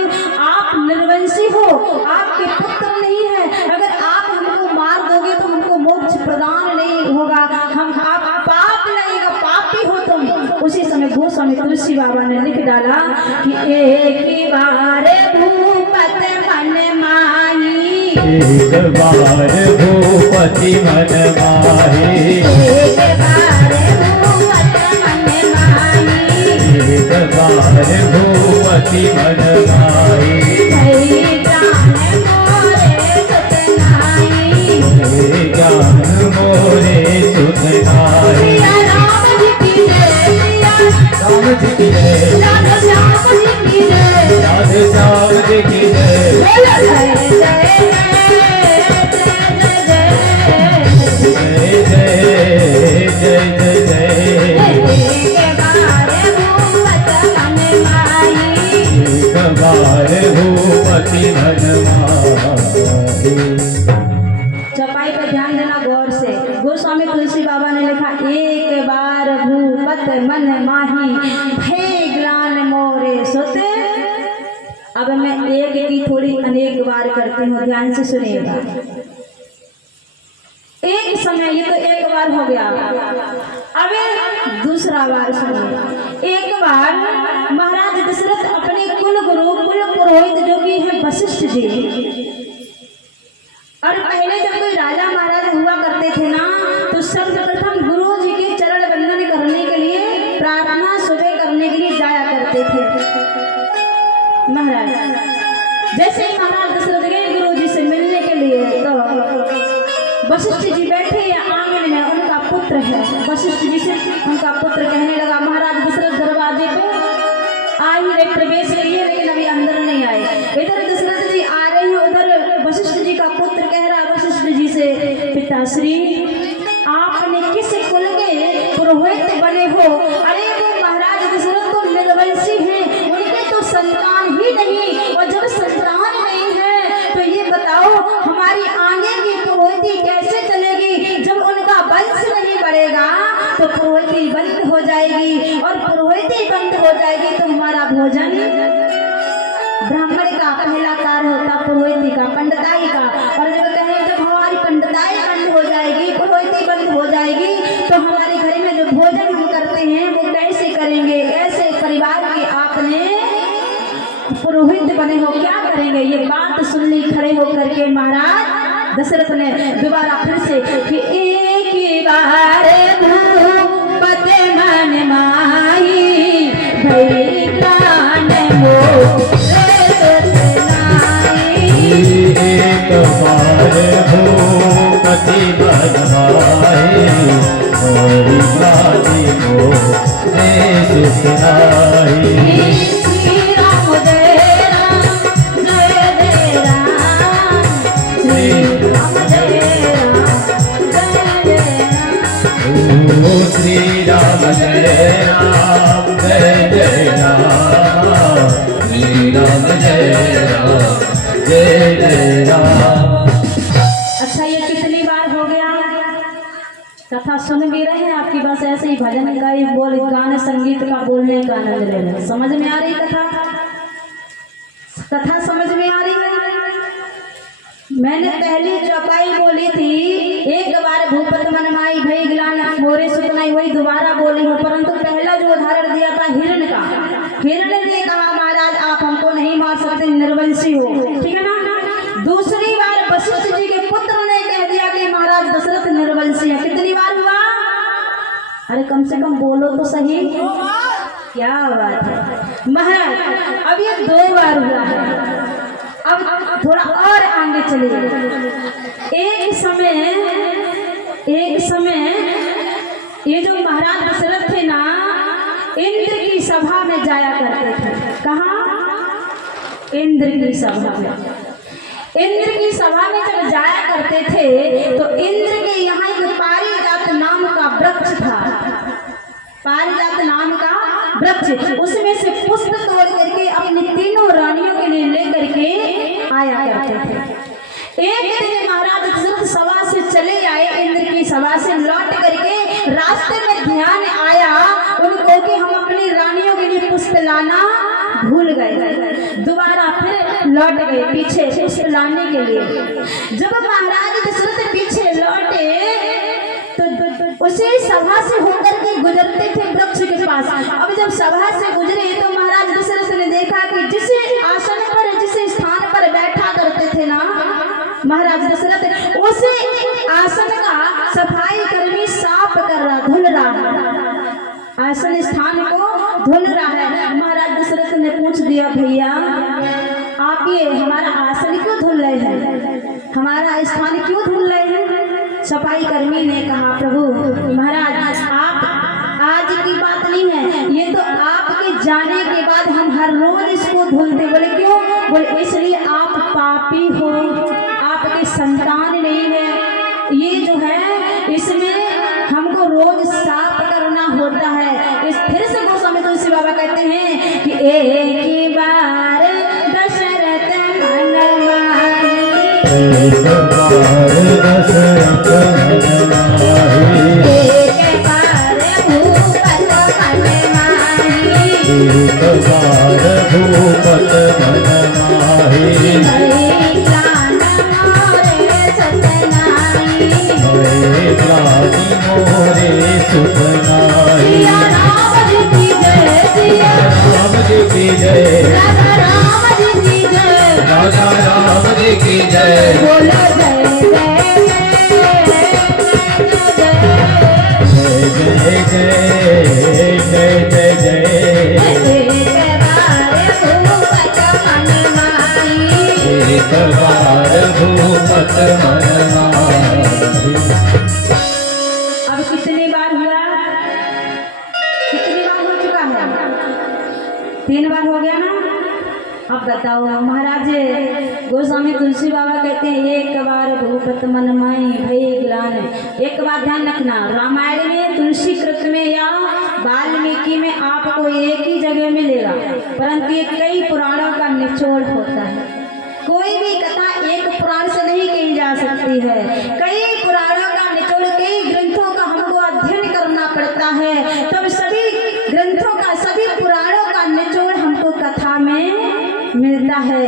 आप निर्वंशी हो, आपके पुत्र नहीं है। अगर आप हमको मार दोगे तो हमको मोक्ष प्रदान नहीं होगा, हम आप पाप लगेगा, पापी हो तुम। उसी समय गोस्वामी तुलसी बाबा ने लिख डाला कि एक बार भूपत मन माही, एक बार भूपति मन माही, एक बार भूपत मन माही, एक बार भूपति मन माही। ज्ञान मोरे सुधनाई, राम जी की जय, राधे श्याम जी की जय, जय जय जय जय जय। होत मन माही भय ग्लान मोरे सोते। अब मैं एक की थोड़ी अनेक बार करती हूँ, ध्यान से सुनिएगा। एक समय, ये तो एक बार हो गया, अब दूसरा बार सुनिए। एक बार महाराज दशरथ अपने कुल गुरु कुल पुरोहित जो कि है वशिष्ठ जी, और पहले जब कोई राजा महाराज हुआ करते थे ना, तो सर्वप्रथम गुरु जी के चरण वंदन करने के लिए, प्रार्थना सुबह करने के लिए जाया करते थे महाराज। जैसे ही महाराज दशरथ गए गुरु जी से मिलने के लिए, तो वशिष्ठ जी बैठे या आंगन में, उनका पुत्र है, वशिष्ठ जी से उनका पुत्र कहने लगा, महाराज दशरथ दरवाजे पे आ ही रहे, प्रवेश करिए, लेकिन अभी अंदर नहीं आए। इधर दशरथ जी आ रहे हैं, उधर वशिष्ठ जी का पुत्र कह रहा वशिष्ठ जी से, पिताश्री आपने किस कुल के पुरोहित बने हो? अरे वो महाराज दशरथ तो निर्वंशी हैं, उनके तो संतान ही नहीं, और जब संतान नहीं है तो ये बताओ हमारी आगे की पुरोहिती कैसे चलेगी? जब उनका वंश नहीं बढ़ेगा तो पुरोहिती बंद हो जाएगी, और पुरोहिती बंद हो जाएगी तो हमारा भोजन, ब्राह्मण का पहला कार्य होता पुरोहिती का, पंडिताई का, और जब कहें जब हमारी पंडिताई बंद हो जाएगी, पुरोहिती बंद हो जाएगी, तो हमारे घर में जो भोजन हम करते हैं वो कैसे करेंगे? ऐसे परिवार के आपने पुरोहित बने हो, क्या करेंगे? ये बात सुननी खड़े होकर के महाराज दशरथ ने दोबारा फिर से कि एक ही बार भूपते मन माही भई प्राण मोरे सुनाई। एक बार भूपति मन माही भई प्राण मोरे सुनाई। श्री राम जय राम जय जय राम, श्री राम जय राम जय जय राम। अच्छा, ये कितनी बार हो गया? कथा सुन भी रहे हैं, आपकी बस ऐसे ही भजन का ही बोल, गाने संगीत का बोलने का आनंद ले रहे हैं। समझ में आ रही कथा? कथा समझ में आ रही है? मैंने पहली चौपाई बोली थी, एक बार भूपत मन माई भई ग्लान मोरे सुतनाई, वही दोबारा बोली हूँ, परंतु पहला जो उदाहरण दिया था हिरण का, हिरण ने कहा महाराज आप हमको नहीं मार सकते, निर्वंशी हो, ठीक है ना। दूसरी बार वशिष्ठ जी के पुत्र ने कह दिया कि महाराज दशरथ निर्वंशी है। कितनी बार हुआ? अरे कम से कम बोलो तो सही, क्या बात है महाराज। अब ये 2 बार हुआ है। अब थोड़ा और आगे चलिए। एक समय ये जो महाराज दशरथ थे ना, इंद्र की सभा में जाया करते थे। कहाँ? इंद्र की सभा में। इंद्र की सभा में जब जाया करते थे तो इंद्र के यहाँ एक पारिजात नाम का वृक्ष था, पारिजात नाम का वृक्ष, उसमें से पुष्प तोड़ करके अपनी 3 रानियों के लिए लेकर के आया करते थे। एक दिन महाराज दशरथ सभा से चले आए, इंद्र की सभा से लौट करके रास्ते में ध्यान आया उनको कि हम अपनी रानियों के लिए पुष्प लाना भूल गए। दोबारा फिर लौट गए पीछे पुष्प लाने के लिए। जब महाराज दशरथ पीछे लौटे तो उसी सभा से होकर के गुजरते थे वृक्ष के पास। अब जब सभा से गुजरे तो महाराज दशरथ ने देखा कि जिस आसन पर, जिस स्थान पर बैठा करते थे ना महाराज दशरथ, उसी आसन का सफाई कर्मी साफ कर रहा, धुल रहा है, आसन स्थान को धुल रहा है। महाराज दशरथ ने पूछ दिया, भैया आप ये हमारा आसन क्यों धुल रहे हैं, हमारा स्थान क्यों धुल रहे हैं? सफाई कर्मी ने कहा, प्रभु महाराज आप आज की बात नहीं है, ये तो आपके जाने के बाद हम हर रोज इसको धुलते। बोले क्यों? बोले इसलिए आप पापी हो, आपके संतान नहीं है, ये जो है इसमें हमको रोज साफ करना होता है। इस फिर से गोस्वामी तुलसी बाबा कहते हैं कि एक ही बार दशरथ मन माही, एक बार भूपत एक बार भूपत मन माहे भये ग्लानि मोरे सुतनाई राम जी की जय राधा राम जी की जय बोलो जय जय जय जय जय जय एक बार भूपत मन माहे। अब कितनी बार हुआ? कितनी बार हो चुका है? 3 बार हो गया ना? अब बताओ, महाराज गोस्वामी तुलसी बाबा कहते हैं एक बार भूपत मन माई भई ग्लान। एक बात ध्यान रखना, रामायण में, तुलसी कृत में या वाल्मीकि में आपको एक ही जगह मिलेगा, परंतु ये कई पुराणों का निचोड़ होता है। कोई भी कथा एक पुराण से नहीं कही जा सकती है, कई पुराणों का निचोड़, कई ग्रंथों का हमको अध्ययन करना पड़ता है, तब सभी ग्रंथों का, सभी पुराणों का निचोड़ हमको कथा में मिलता है।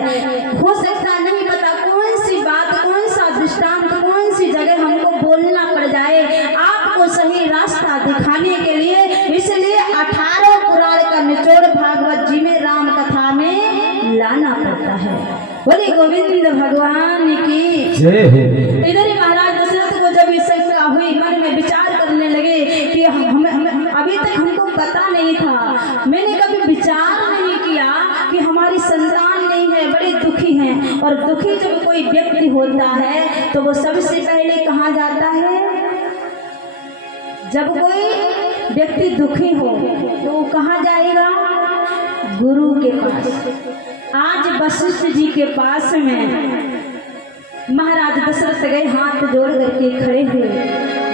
हो सकता नहीं पता कौन सी बात, कौन सा दृष्टांत, कौन सी जगह हमको बोलना पड़ जाए आपको सही रास्ता दिखाने के लिए, इसलिए 18 पुराण का निचोड़ भागवत जी में राम कथा में लाना पड़ता है। बोले गोविंद भगवान की जय हो। इधर ही महाराज दशरथ को जब ये शंका हुई, मन में विचार करने लगे कि हम अभी तक हमको पता नहीं था, मैंने कभी विचार नहीं किया कि हमारी संतान नहीं है, बड़े दुखी हैं। और दुखी जब कोई व्यक्ति होता है तो वो सबसे पहले कहाँ जाता है? जब कोई व्यक्ति दुखी हो तो वो कहाँ जाएगा? गुरु के पास। आज वशिष्ठ जी के पास में महाराज दशरथ गए, हाथ जोड़ करके खड़े हुए।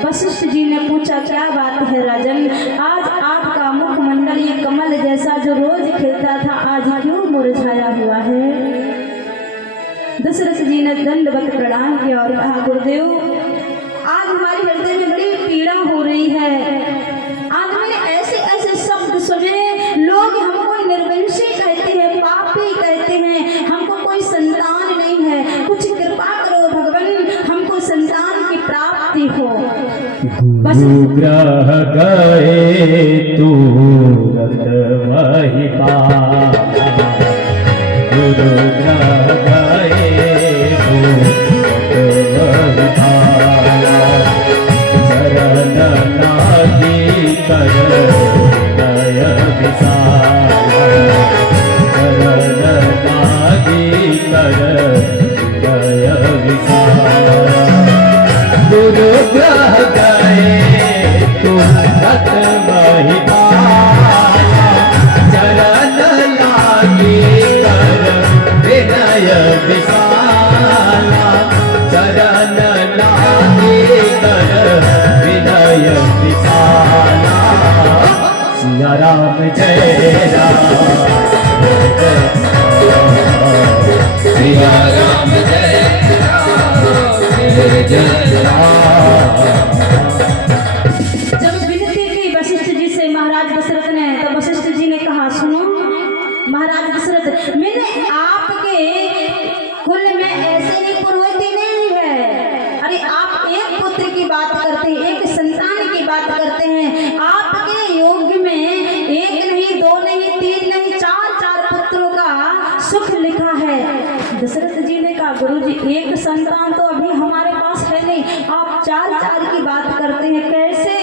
वशिष्ठ जी ने पूछा क्या बात है राजन, आज आपका मुखमंडल ये कमल जैसा जो रोज खिलता था आज क्यों मुरझाया हुआ है? दशरथ जी ने दंडवत प्रणाम किया और कहा गुरुदेव, आज हमारे हृदय में बड़ी पीड़ा हो रही है। आज मैंने ऐसे ऐसे शब्द सुने, लोग हमको निर्वंशी कहते हैं, पापी कहते हैं, हमको कोई संतान नहीं है, कुछ कृपा करो भगवान, हमको संतान की प्राप्ति हो। गुरुग्रह गए तुरत वही पाया, गुरुग्रह गए तुरत वही पाया, चरण नागी कर दय विसारा, चरण नागी कर दय विसारा। गुरुग्रह गए तुरत वही पाया, चरण लागी कर विनय विसाला, चरण लागी कर विनय विसाला। सिया राम जय राम, सिया राम जय जब विनती की वशिष्ठ जी से महाराज दशरथ ने, तो वशिष्ठ जी ने कहा सुनो महाराज दशरथ, मैंने आपके कुल में ऐसे ही पुरोहिती नहीं है। अरे आप एक पुत्र की बात करते हैं, एक संतान की बात करते हैं, आपके योग में एक नहीं, 2 नहीं, 3 नहीं, 4 पुत्रों का सुख लिखा है। दशरथ जी ने कहा गुरु जी, एक संतान तो अभी हमारे पास है नहीं, आप 4 की बात करते हैं, कैसे?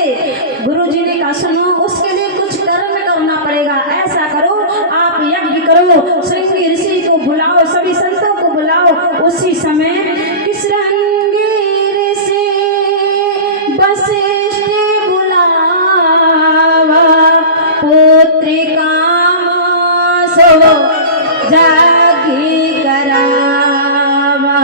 गुरु जी ने कहा सुनो, उसके लिए कुछ कर्म करना पड़ेगा। ऐसा करो, आप यज्ञ करो, श्रृंगी ऋषि को बुलाओ, सभी संतों को बुलाओ। उसी समय श्रृंगी ऋषि वशिष्ठ बुलावा, पुत्रिका सो जागी करावा।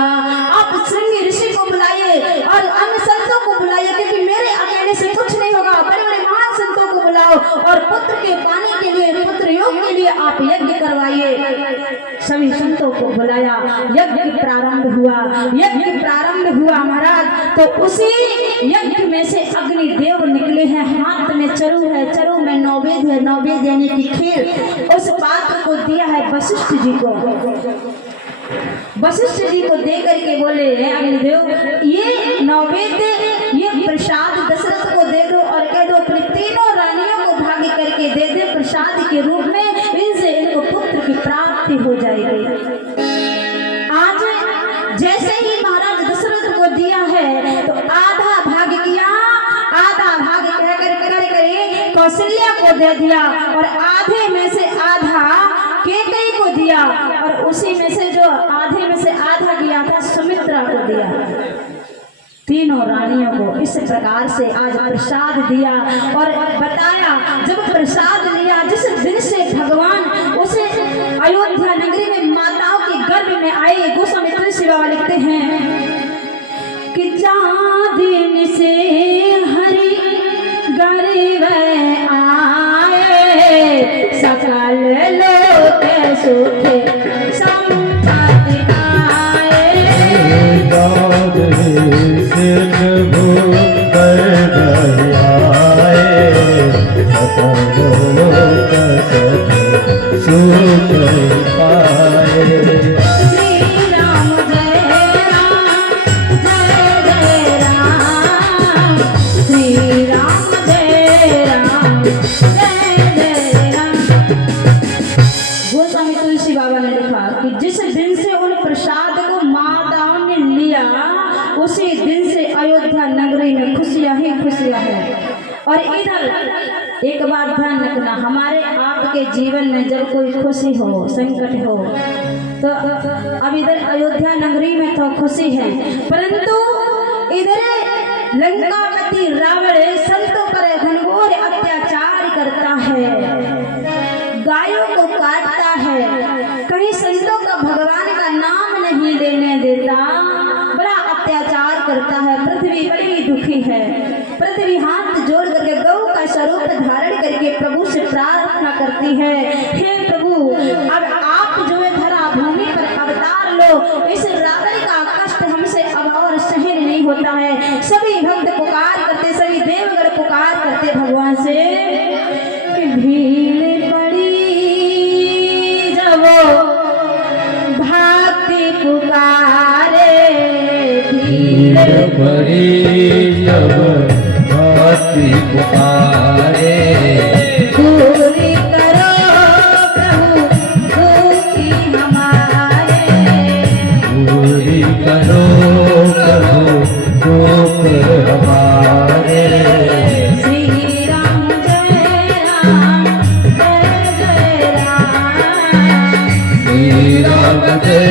आप श्रृंगी ऋषि को बुलाइए और अन्य संतों को बुलाइए, क्योंकि मेरे अकेले से कुछ नहीं होगा। बड़े बड़े महान संतों को बुलाओ और पुत्र के पाने के लिए, पुत्र योग के लिए आप यज्ञ करवाइए। सभी संतों को बुलाया, यज्ञ प्रारंभ हुआ। यज्ञ प्रारंभ हुआ महाराज, तो उसी यज्ञ में से अग्निदेव निकले हैं, हाथ में चरु है, चरु में नौवेद है नैवेद्य यानी कि खीर, उस पात्र को दिया है वशिष्ठ जी को। वशिष्ठ जी को दे करके बोले अग्निदेव ये नैवेद्य ये प्रसाद दशरथ को दे दो और कह दो अपनी तीनों रानियों को भागी करके दे दे प्रसाद के रूप में, इनसे इनको पुत्र की प्राप्ति हो जाएगी। आज जैसे ही महाराज दशरथ को दिया है तो आधा भाग किया, आधा भाग कह कर कौशल्या को दे दिया और आधे में से आधा केकई को दिया और उसी में से जो आधे में से आधा किया था सुमित्रा को दिया। तीनों रानियों को इस प्रकार से आज प्रसाद दिया और बताया जब प्रसाद लिया जिस दिन से भगवान उसे अयोध्या नगरी में माताओं के गर्भ में आए। गोस्वामी तुलसी बाबा लिखते हैं कि दिन से हरि गर्भ आए सकल लोक सुख संपत्ति पाए। गोस्वामी तुलसी बाबा ने लिखा कि जिस दिन से उन प्रसाद को माताओं ने लिया उसी दिन से अयोध्या नगरी में खुशियां ही खुशियां हैं। और इधर एक बात ध्यान रखना, हमारे आपके जीवन में जब कोई खुशी हो संकट हो तो अब इधर अयोध्या नगरी में तो खुशी है, परंतु इधर लंकापति रावण संतों पर घनघोर अत्याचार करता है, गायों को काटता है, कहीं संतों का भगवान का नाम नहीं लेने देता, बड़ा अत्याचार करता है। पृथ्वी बड़ी दुखी है। पृथ्वी हाथ जोड़ करके गौ का स्वरूप धारण करके प्रभु से प्रार्थना करती है, हे प्रभु अब आप जो है धरा भूमि पर अवतार लो, इस रावण का कष्ट हमसे अब और सहन नहीं होता है। सभी भक्त पुकार करते, सभी देवगण पुकार करते भगवान से कि भीड़ पड़ी जब भक्ति पुकारे, भीड़ पड़ी जब भक्ति पुकारे, पूरी करो प्रभु दुखी हमारे, पूरी करो प्रभु दुख हमारे। श्री राम जय राम जय जय राम, श्री राम जय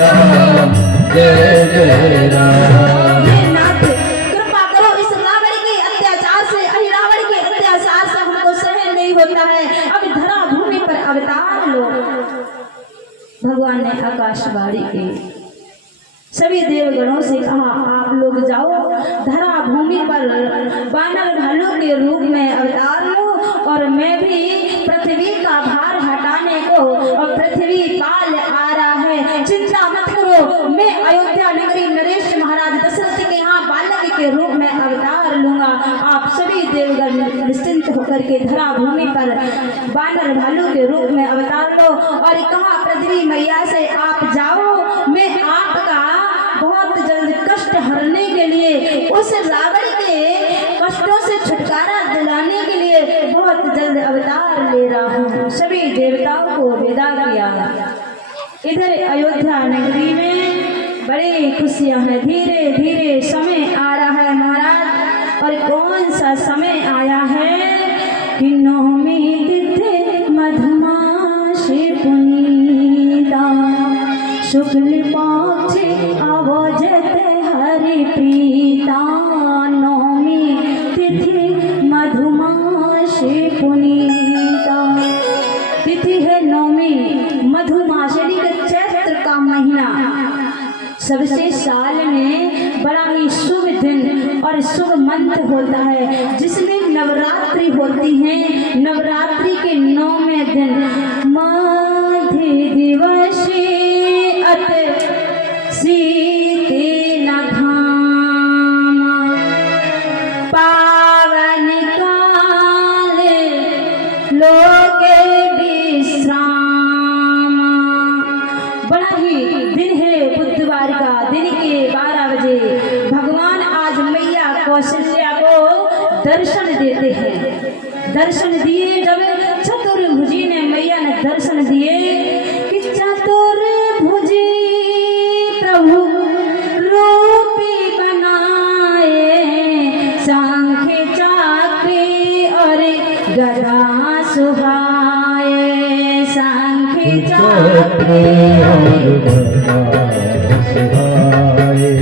राम जय जय राम। हे नाथ कृपा करो इस रावण के अत्याचार से, अहि रावण के अत्याचार से हमको सहन नहीं होता है, अब धरा भूमि पर अवतार लो। भगवान ने आकाशवाणी की, सभी देवगणों से कहा आप लोग जाओ धरा भूमि पर बानर भालू के रूप में अवतार लो और मैं भी पृथ्वी का भार हटाने को, और पृथ्वी पाल आ रहा है, चिंता मत करो, मैं अयोध्या नगरी नरेश महाराज दशरथ के यहाँ बालक के रूप में अवतार लूंगा। आप सभी देवगण निश्चिंत होकर के धरा भूमि पर बानर भालू के रूप में अवतार लो और कहा पृथ्वी मैया से आप जाओ, मैं आपका बहुत जल्द कष्ट हरने के लिए, उस रावण के कष्टों से छुटकारा दिलाने के लिए बहुत जल्द अवतार ले रहा हूँ। सभी देवताओं को विदा किया। इधर अयोध्या नगरी में बड़ी खुशियां हैं। धीरे धीरे समय आ रहा है महाराज, और कौन सा समय आया है कि नौमी तिथि मधुमासी पुनीता, शुक्ल पक्ष अवजत हरि प्रीता, नौमी तिथि मधुमासी पुनीता। तिथि है नौमी, मधुमास यानी कि चैत्र का महीना, सबसे साल में बड़ा ही शुभ दिन और शुभ मंथ होता है, जिसमें नवरात्रि होती है। नवरात्रि के 9वें दिन मध्य दिवस अत सीते न घामा, पावन काले लोके विश्राम। बड़ा ही दिन है बुधवार का, दिन के 12 बजे भगवान आज मैया कौशल्या को दर्शन देते हैं। दर्शन दिए जब चतुर्भुजी ने मैया ने दर्शन दिए कि चतुर्भुजी प्रभु रूपी बनाए, शंख चक्र और गदा सुहाए, शंख चक्र और गदा सुहाए।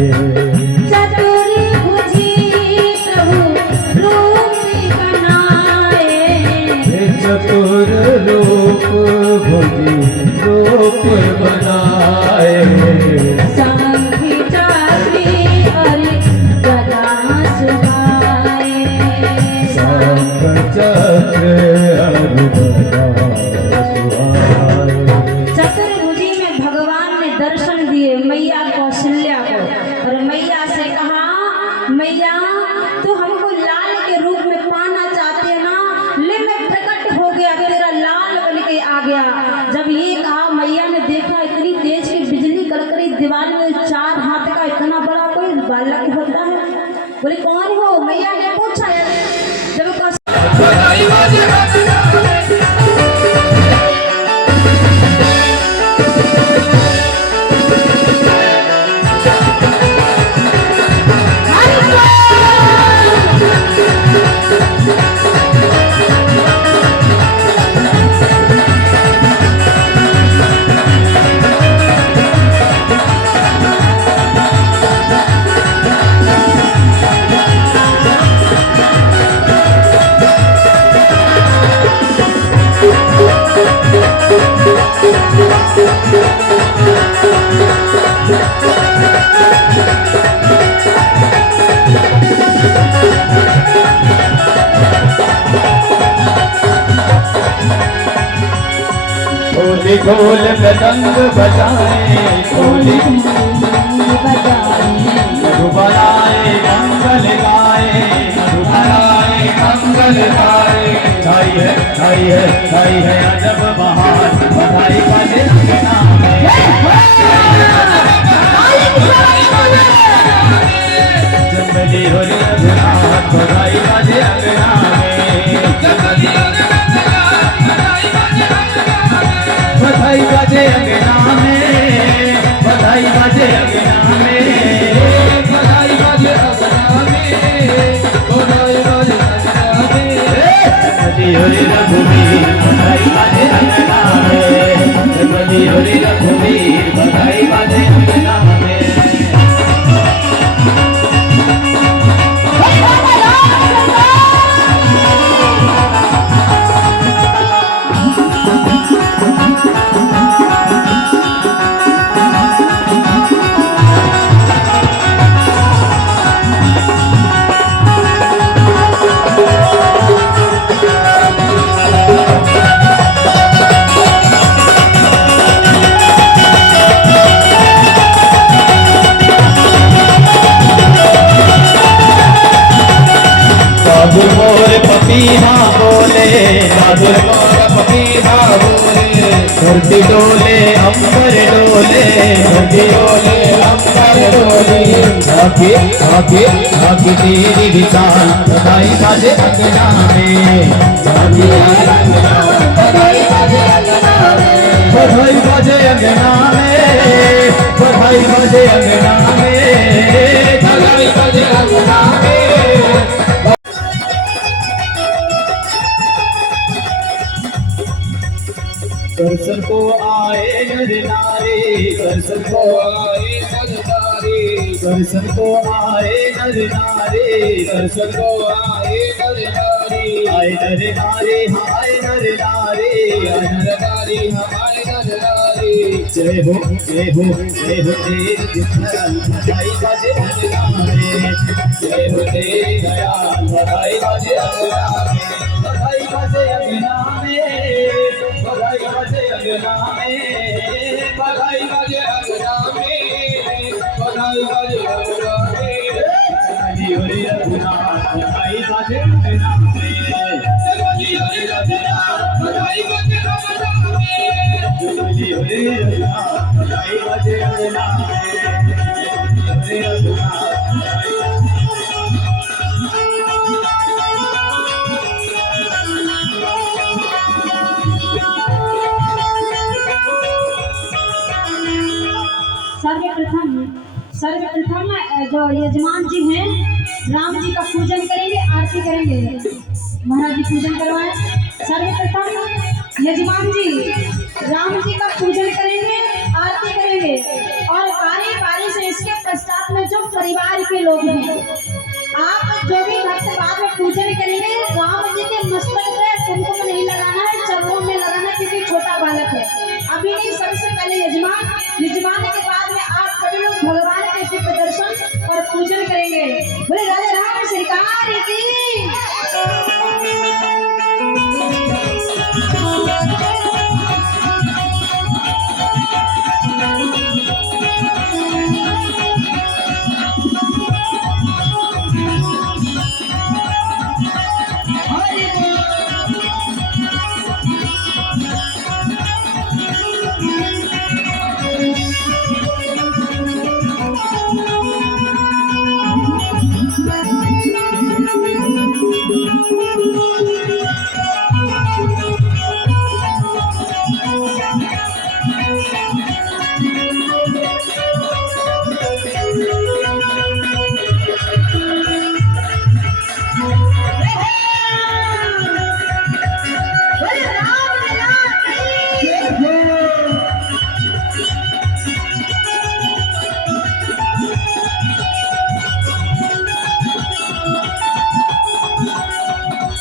चतुर्भुजी प्रभु रूपी बनाए, चतुर रूप भुजी रूप बनाए, शंख चक्र और गदा सुहाए, शंख चक्र और गदा सुहाए। चतुर्भुजी में भगवान ने दर्शन दिए मैया कौशल्या को और मैया से कहा, मैया तो हमको लाल के रूप में पाना चाहते हैं ना, ले मैं प्रकट हो गया, तेरा लाल बन के आ गया। जब ये कहा मैया ने देखा इतनी तेज की बिजली कड़क रही, दीवार में 4 हाथ का इतना बड़ा कोई बालक होता है। बोले कौन हो? मैया ने पूछा। जब होली ढोल मृदंग बजाए, होली मधुबराए मंगल गाए, मधुबराए मंगल गाए। छाई है अजब बहार, बधाई बजे अंगना में, जंगली हो रे रघुनाथ, बधाई बजे अंगना में, बधाई बजे अंगना में, बधाई बजे अंगना में, बधाई बजे अंगना में, बधाई बजे अंगना में। जगदी हो रे रघुवीर, बधाई बजे अंगना में, जगदी हो रे रघुवीर, बधाई बजे अंगना में। बाबुल मोर पपीहा बोले, बाबुल मोर पपीहा बोले, धरती डोले अंबर डोले, धरती डोले अंबर डोले। आके आके आके तेरी विशाल, बधाई बाजे अंगना में, बधाई बाजे अंगना में, बधाई बाजे अंगना में, बधाई बाजे अंगना में, बधाई बाजे अंगना में। दर्शन को आए नर नारी, दर्शन को आए नर नारी, दर्शन को आए नर नारी, दर्शन को आए नर नारी। आए नर नारी, हाय नर नारी, आए नर नारी, हाय नर नारी। जय हो जय हो जय हो तेरी दयाल, बधाई बाजे अंगना में, जय हो तेरी दयाल, बधाई बाजे अंगना में, बधाई बाजे अंगना में, बधाई बाजे अंगना में, बधाई बाजे अंगना में, बधाई बाजे अंगना में। चली हो रे रघुनाथ, बधाई बाजे अंगना में, चली हो रे रघुनाथ। बधाई बजे अंगना में जुगली हो रे रघुना बधाई बजे अंगना में जुगली हो रे रघुना सर्वप्रथम जो यजमान जी हैं राम जी का पूजन करेंगे, आरती करेंगे। महाराज जी पूजन करवाएं। सर्वप्रथम यजमान जी राम जी का पूजन करेंगे, आरती करेंगे और बारी बारी से इसके पश्चात में जो परिवार के लोग हैं, आप जो भी भक्त बाद में पूजन करेंगे, राम जी के मस्तक पे कुमकुम नहीं लगाना है, चरणों में लगाना, क्योंकि छोटा बालक है। अभी नहीं, सबसे पहले यजमान के बाद में आप सभी लोग भगवान के दिव्य दर्शन और पूजन करेंगे। बोले राधे राम सरकार की।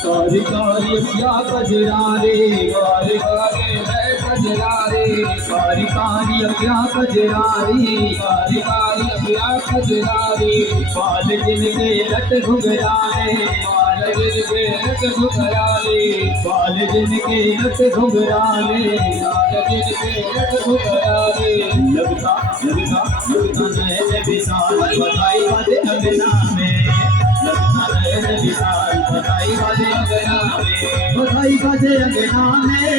कारी कारी क्या कजरा रे, कारी कारी है कजरा रे, कारी कारी क्या कजरा रे, कारी कारी क्या कजरा रे, बाल जिनके रट घुघराने, बाल जिनके रट घुघराने, बाल जिनके रट घुघराने, बाल जिनके रट घुघराने। लगता लगता लगता नैन विशाल बधाई बजे अंगना में, लगता नैन विशाल बधाई बजे अंगना में, बधाई बजे अंगना में,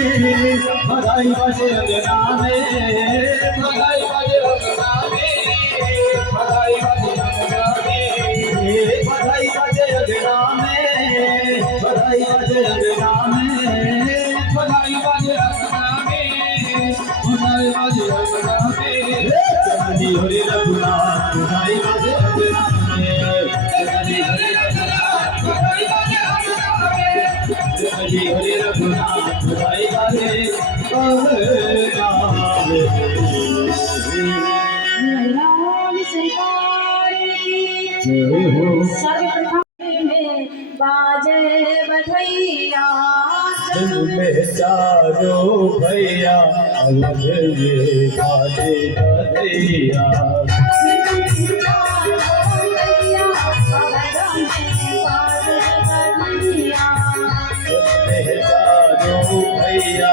बधाई बजे अंगना में, बधाई बजे अंगना में, बधाई बजे अंगना में, बधाई बजे अंगना में, बधाई बजे अंगना में, बधाई बजे अंगना में, बधाई बजे अंगना में। जुगली हो रे रघुनाथ बधाई बजे अंगना में, जुगली हो रे रघुनाथ बधाई बजे अंगना में, जुगली हो रे रघुनाथ बधाई बजे अंगना में। राम सरकार की जय हो सर्वप्रथम में बाजे बधैया, जग में चारों भैया अलग में बाजे बधैया, जग में चारों भैया अलग में बाजे बधैया, बाजे बधैया, बाजे बधैया,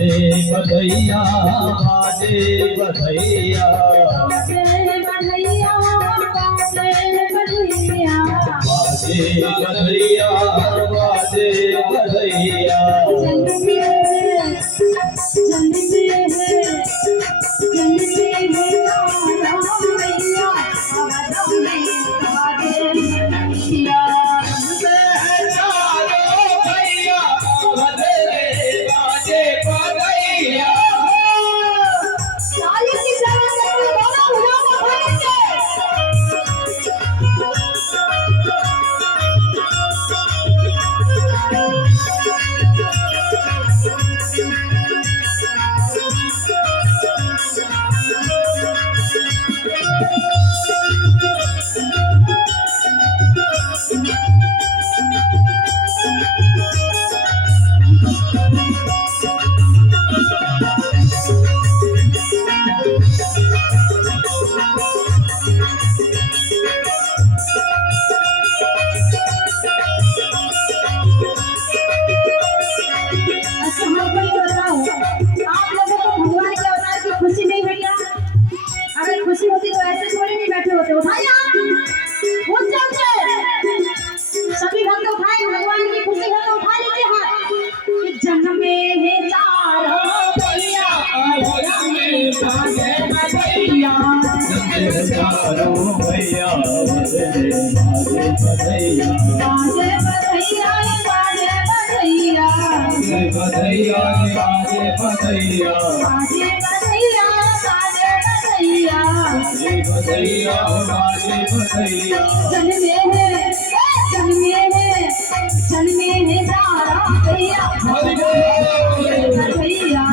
बाजे बधैया, बाजे बधैया। थोड़े नहीं बैठे होते, उठाइए आप, ऊंचे ऊंचे सभी भक्त उठाए, भगवान की खुशी है तो उठा लीजिए हाथ। जन्म में है चारों भैया, भैया में बाजे बधैया, चारों भैया बाजे बधैया, बाजे बधैया, बाजे बधैया, बाजे बधैया, बाजे बधैया, बाजे बधैया, बाजे बधैया, बाजे बधैया, बाजे बधैया। जन्मे है सारा भैया, भैया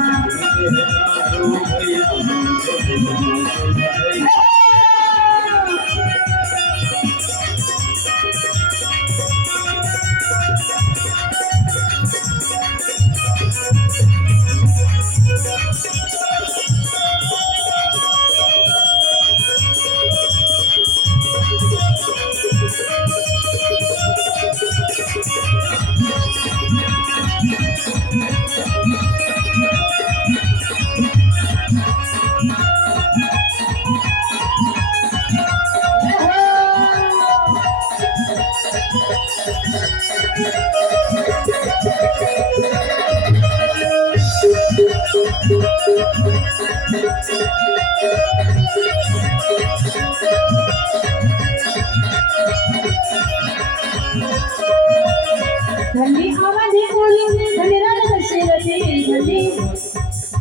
धन्य आवाज़े बोली धन्य राजा दशरथे,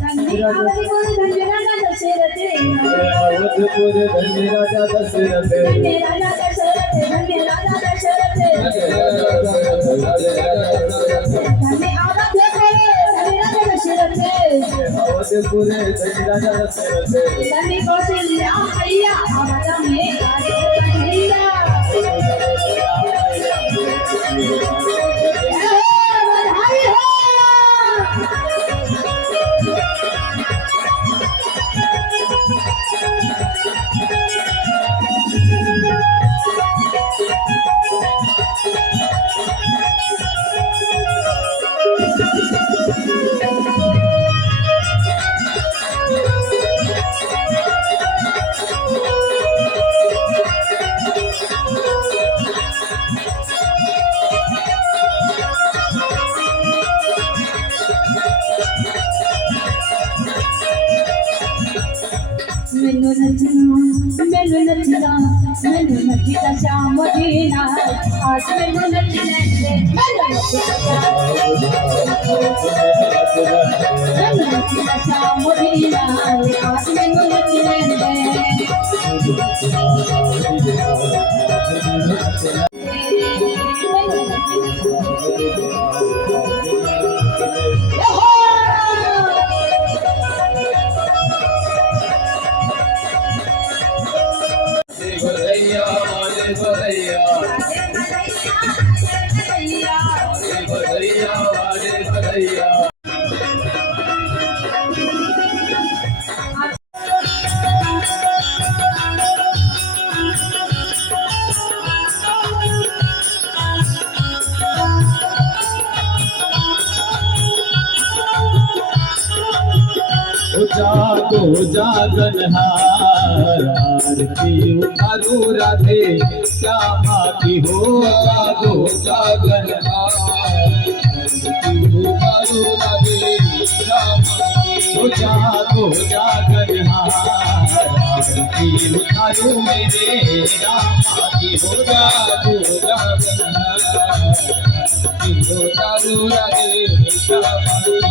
धन्य आवाज़े बोली धन्य राजा दशरथे, अवधपुर धन्य राजा दशरथ, धन्य राजा दशरथे, धन्य राजा दशरथे, धन्य आवाज़े बोली धन्य राजा दशरथे, अवधपुर धन्य राजा दशरथ, धन्य कौशल्या भैया आवाज़ में गाजे बधैया, बधाई हो। मैनू नचता श्याम दीना, आज मैनू नचने दे, मैनू नचता श्याम दीना, आज मैनू नचने दे। बधैया, बाजे बधैया, बधैया, बाजे बधैया। जागो जागनहार, आरती उतारो राधे श्यामा की हो। जागो जागनहार, आरती उतारो राधे श्यामा की हो। जागो जागनहार, आरती उतारो मेरे रामा की हो। जागो जागनहार, आरती उतारो राधे श्यामा की।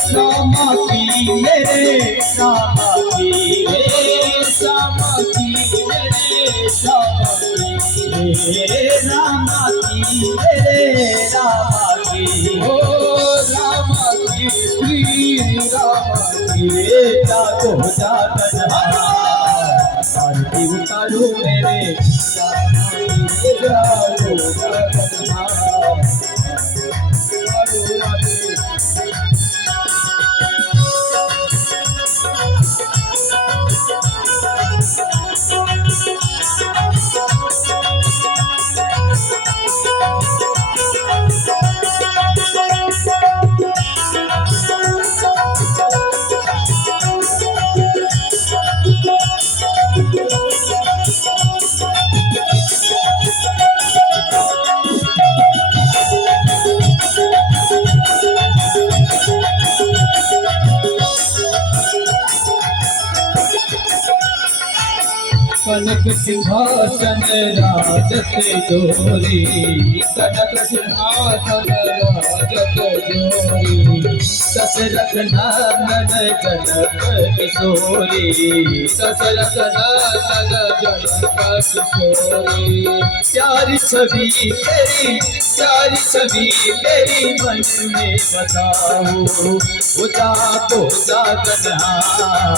श्यामा की मेरे श्यामा की, हे श्यामा की मेरे श्यामा की, हे रामा की मेरे रामा की, हो रामा की श्री रामा की। जागो जागनहार, आरती उतारो मेरे श्यामा की। जागो जागनहार, उतारो राधे। कनक सिंहासन राजत जोरी, कनक सिंहासन राजत जोरी, दशरथ नंदन जनक किशोरी, दशरथ नंदन जनक किशोरी। प्यारी छवि तेरी मन में बताओ, उदा तो जागनहार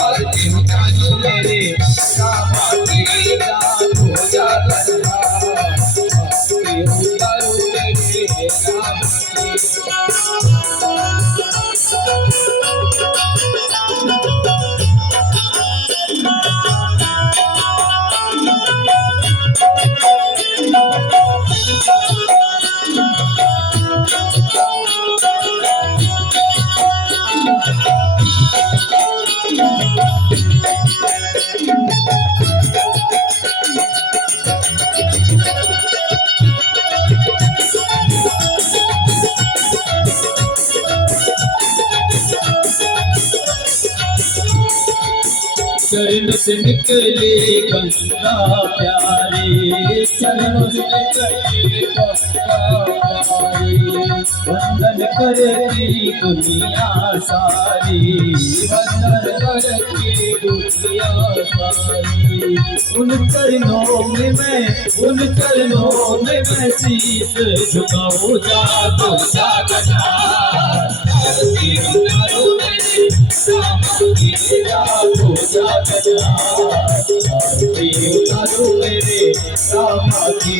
आरती उतारो मेरे रामा की, तो जागनहार आरती उतारो मेरे रामा की। चरण से निकले गंगा प्यारे, चरणों से निकले गंगा प्यारे। वंदन करती दुनिया सारी, वंदन करती दुनिया सारी। उन चरणों में मैं शीश झुकाऊं, जागो जागनहार आरती उतारो मेरे रामा की, जागो जागनहार आरती उतारो मेरे रामा की।